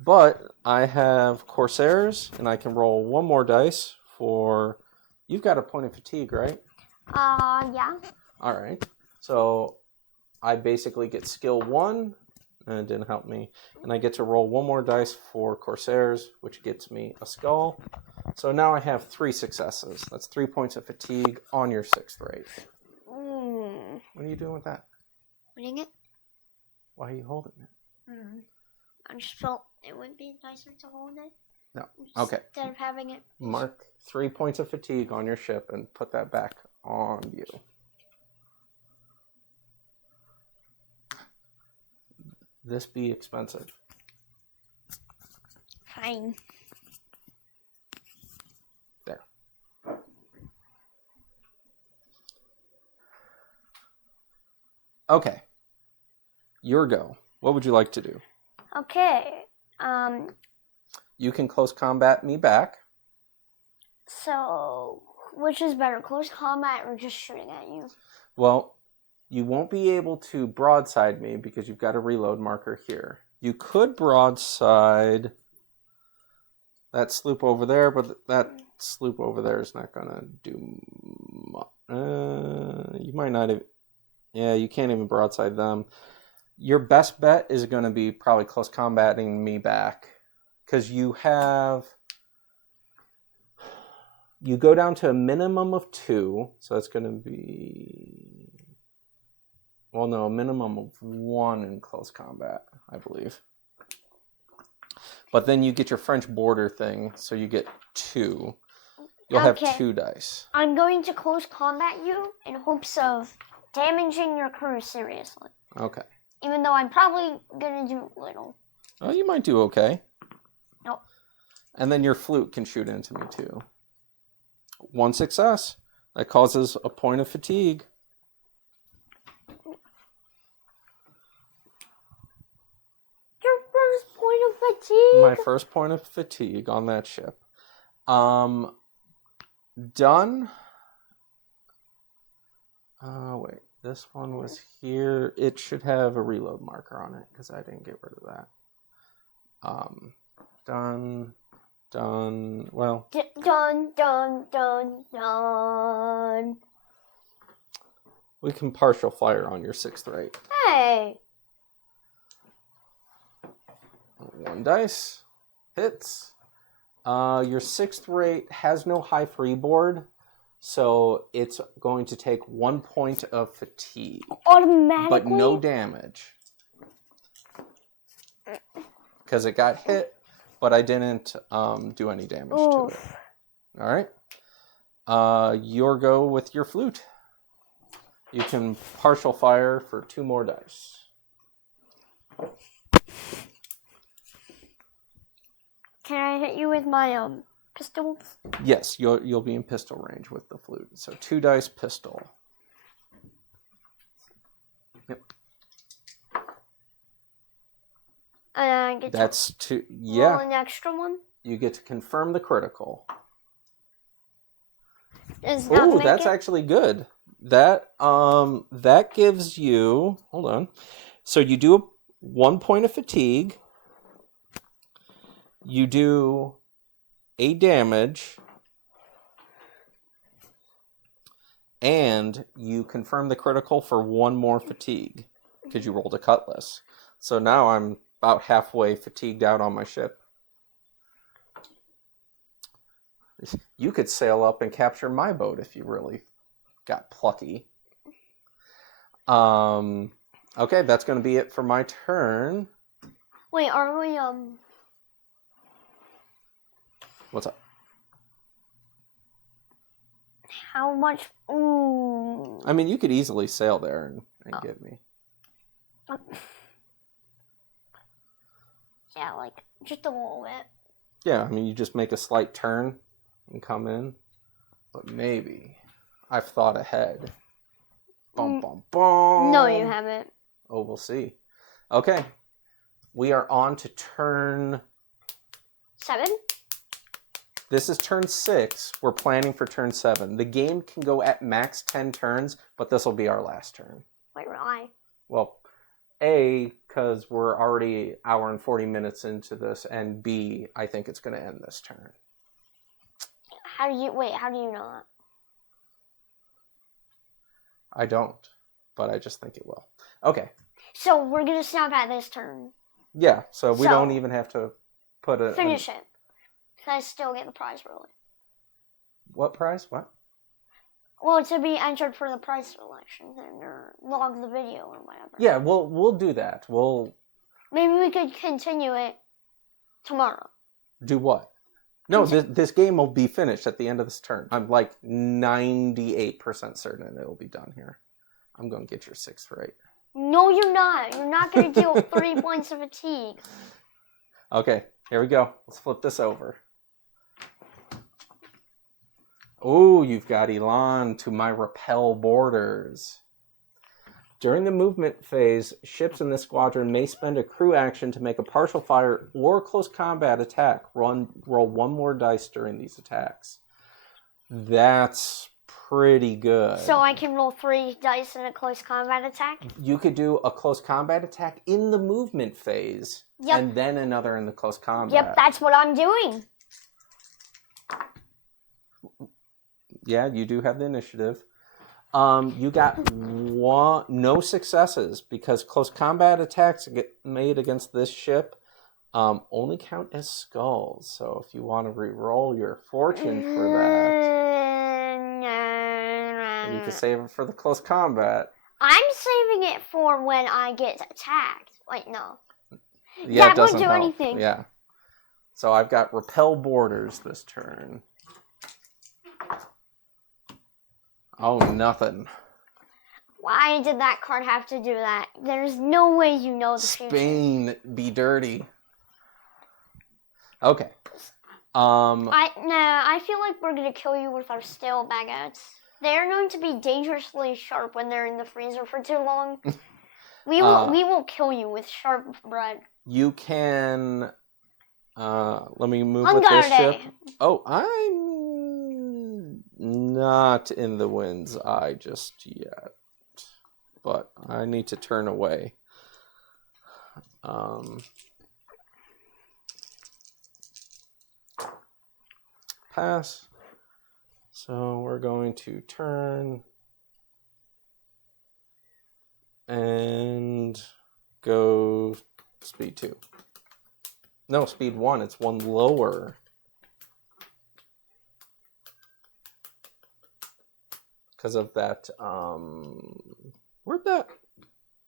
But I have Corsairs, and I can roll 1 more dice for... You've got a point of fatigue, right? Yeah. All right. So I basically get skill 1, and it didn't help me. And I get to roll 1 more dice for Corsairs, which gets me a skull. So now I have 3 successes. That's 3 points of fatigue on your 6th right. What are you doing with that? Holding it. Why are you holding it? I just felt it would be nicer to hold it. No. Okay. Instead of having it. Mark 3 points of fatigue on your ship and put that back on you. this be expensive. Fine. There. Okay. Your go. What would you like to do? Okay. You can close combat me back. So, which is better, close combat or just shooting at you? Well, you won't be able to broadside me because you've got a reload marker here. You could broadside that sloop over there, but that sloop over there is not going to do much. You might not even... Yeah, you can't even broadside them. Your best bet is going to be probably close combating me back. Because you have... You go down to a minimum of 2, so it's going to be... Well, no, a minimum of 1 in close combat, I believe. But then you get your French border thing, so you get 2. You'll have 2 dice. I'm going to close combat you in hopes of damaging your crew seriously. Okay. Even though I'm probably going to do little. Oh, you might do okay. Nope. And then your flute can shoot into me, too. 1 success. That causes a point of fatigue. Your first point of fatigue? My first point of fatigue on that ship. Done. Wait. This one was here. It should have a reload marker on it because I didn't get rid of that. Done. Done. Well. Done, done, done, done. We can partial fire on your 6th rate. Hey. 1 dice. Hits. Your 6th rate has no high freeboard, so it's going to take 1 point of fatigue. Automatically? But no damage. Because it got hit, but I didn't do any damage to it. All right. Your go with your flute. You can partial fire for 2 more dice. Can I hit you with my pistols? Yes, you'll be in pistol range with the flute. So 2 dice pistol. Yep. And I get That's to 2. Yeah. roll an extra one? You get to confirm the critical. Ooh, that's actually good. That gives you... Hold on. So you do 1 point of fatigue. You do a damage. And you confirm the critical for 1 more fatigue. Because you rolled a cutlass. So now I'm about halfway fatigued out on my ship. You could sail up and capture my boat if you really got plucky. Okay, that's going to be it for my turn. Wait, are we, What's up? How much... Ooh. I mean, you could easily sail there and get me. Yeah, like, just a little bit. Yeah, I mean, you just make a slight turn and come in. But maybe I've thought ahead. Bum, bum, bum. No, you haven't. Oh, we'll see. Okay. We are on to turn... 7? This is turn 6. We're planning for turn 7. The game can go at max 10 turns, but this will be our last turn. Wait, why? Well, A, because we're already an hour and 40 minutes into this, and B, I think it's going to end this turn. How do you know that? I don't, but I just think it will. Okay. So we're going to stop at this turn. Yeah, so we don't even have to put a... Finish it. Can I still get the prize, really? What prize? What? Well, to be entered for the prize selection or log the video or whatever. Yeah, we'll do that. Maybe we could continue it tomorrow. Do what? No, this game will be finished at the end of this turn. I'm like 98% certain it'll be done here. I'm going to get your 6th right. No, you're not. You're not going to deal 3 points of fatigue. Okay, here we go. Let's flip this over. Oh, you've got Elan to my repel borders. During the movement phase, ships in this squadron may spend a crew action to make a partial fire or close combat attack. Roll one more dice during these attacks. That's pretty good. So I can roll 3 dice in a close combat attack? You could do a close combat attack in the movement phase, and then another in the close combat. Yep, that's what I'm doing. Yeah, you do have the initiative. You got no successes because close combat attacks made against this ship only count as skulls. So if you want to re-roll your fortune for that, you can save it for the close combat. I'm saving it for when I get attacked. Wait, no. Yeah, it won't do anything. Yeah. So I've got repel borders this turn. Oh, nothing. Why did that card have to do that? There's no way you know the future. Spain be dirty. Okay. I feel like we're gonna kill you with our stale baguettes. They're going to be dangerously sharp when they're in the freezer for too long. We will kill you with sharp bread. You can. Let me move with this ship. Oh, I'm not in the wind's eye just yet, but I need to turn away. Pass. So we're going to turn and go speed 2. No, speed 1. It's 1 lower. Because of that, where'd that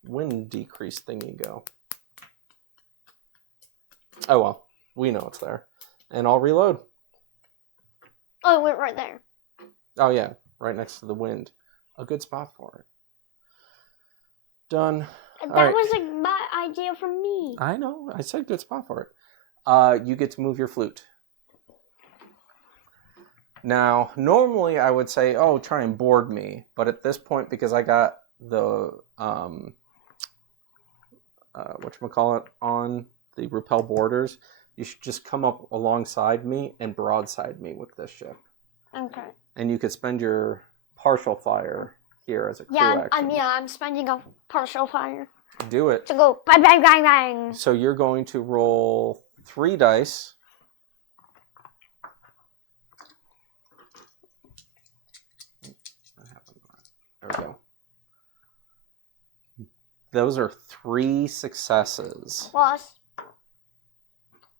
wind decrease thingy go? Oh well, we know it's there. And I'll reload. Oh, it went right there. Oh yeah, right next to the wind. A good spot for it. Done. That was a bad idea from me. I know, I said good spot for it. You get to move your flute. Now, normally I would say, oh, try and board me. But at this point, because I got the, whatchamacallit on the repel borders, you should just come up alongside me and broadside me with this ship. Okay. And you could spend your partial fire here as a crew action. I'm spending a partial fire. Do it. To go bang, bang, bang, bang. So you're going to roll 3 dice. There we go. Those are 3 successes. Plus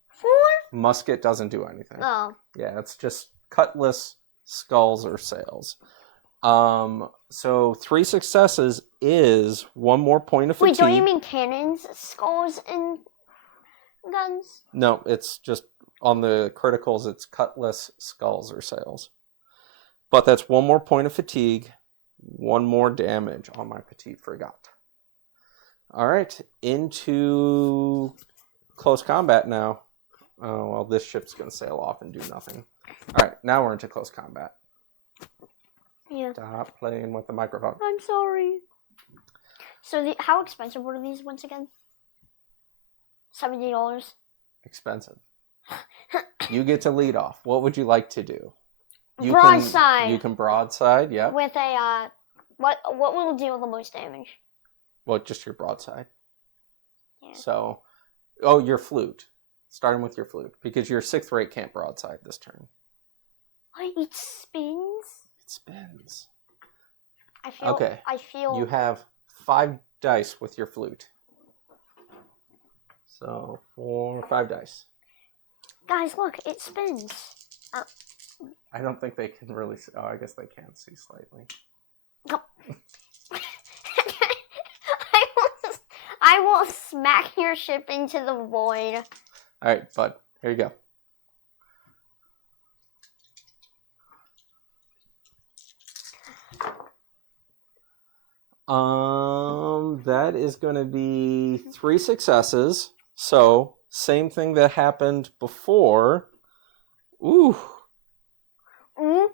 4? Musket doesn't do anything. Oh. Yeah, it's just cutlass, skulls, or sails. So 3 successes is 1 more point of fatigue. Wait, don't you mean cannons, skulls, and guns? No, it's just on the criticals, it's cutlass, skulls, or sails. But that's 1 more point of fatigue, 1 more damage on my petite frigate. All right, into close combat now. Oh, well, this ship's going to sail off and do nothing. All right, now we're into close combat. Yeah. Stop playing with the microphone. I'm sorry. So how expensive were these once again? $70. Expensive. You get to lead off. What would you like to do? Broadside. You can broadside, yeah. With a, what will deal the most damage? Well, just your broadside. Yeah. So, your flute. Starting with your flute. Because your 6th rate can't broadside this turn. What? It spins? It spins. I feel... You have 5 dice with your flute. So, 5 dice. Guys, look, it spins. I don't think they can really see. Oh, I guess they can see slightly. No. I will smack your ship into the void. All right, bud. Here you go. That is going to be 3 successes. So, same thing that happened before. Ooh.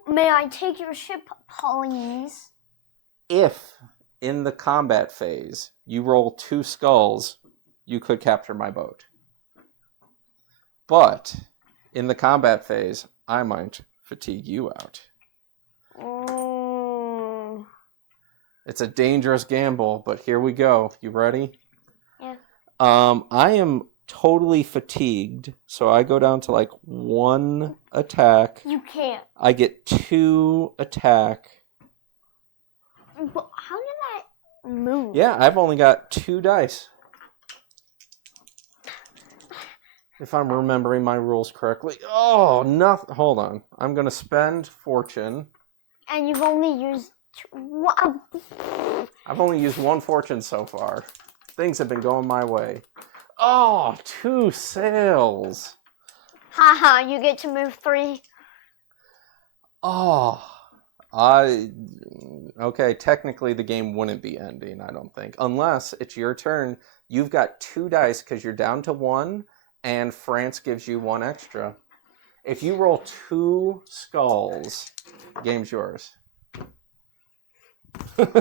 May I take your ship, please? If in the combat phase you roll 2 skulls, you could capture my boat. But in the combat phase, I might fatigue you out. It's a dangerous gamble, but here we go. You ready? Yeah. I am totally fatigued, so I go down to like 1 attack. You can't. I get 2 attack. But how did that move? Yeah, I've only got 2 dice. If I'm remembering my rules correctly. Oh, nothing. Hold on. I'm going to spend fortune. And you've only used... I've only used 1 fortune so far. Things have been going my way. Oh, 2 sails. Haha, you get to move 3. Oh, okay, technically the game wouldn't be ending, I don't think. Unless it's your turn. You've got 2 dice because you're down to 1, and France gives you 1 extra. If you roll 2 skulls, game's yours. But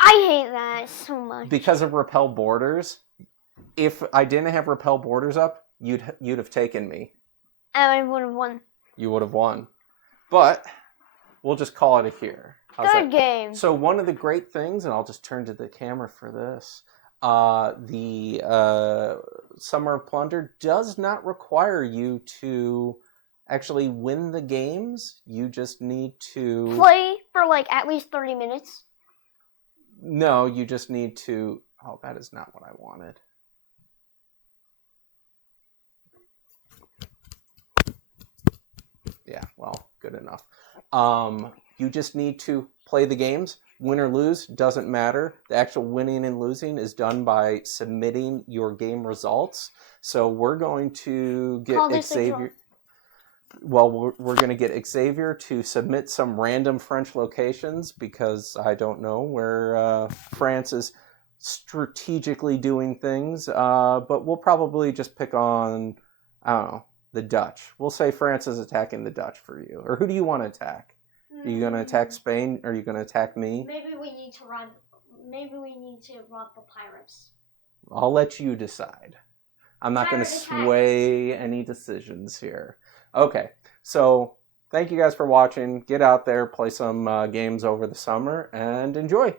I hate that so much. Because of repel borders, if I didn't have repel borders up, you'd have taken me. And I would have won. You would have won. But we'll just call it a here. Good game. So one of the great things, and I'll just turn to the camera for this, the Summer of Plunder does not require you to actually win the games. You just need to... play for like at least 30 minutes. No, you just need to... Oh, that is not what I wanted. Yeah, well, good enough. You just need to play the games. Win or lose, doesn't matter. The actual winning and losing is done by submitting your game results. So we're going to get Xavier... Well, we're going to get Xavier to submit some random French locations because I don't know where France is strategically doing things. But we'll probably just pick on, I don't know, the Dutch. We'll say France is attacking the Dutch for you. Or who do you want to attack? Are you going to attack Spain? Or are you going to attack me? Maybe we need to rob the pirates. I'll let you decide. I'm not going to sway any decisions here. Okay, so thank you guys for watching. Get out there, play some games over the summer, and enjoy.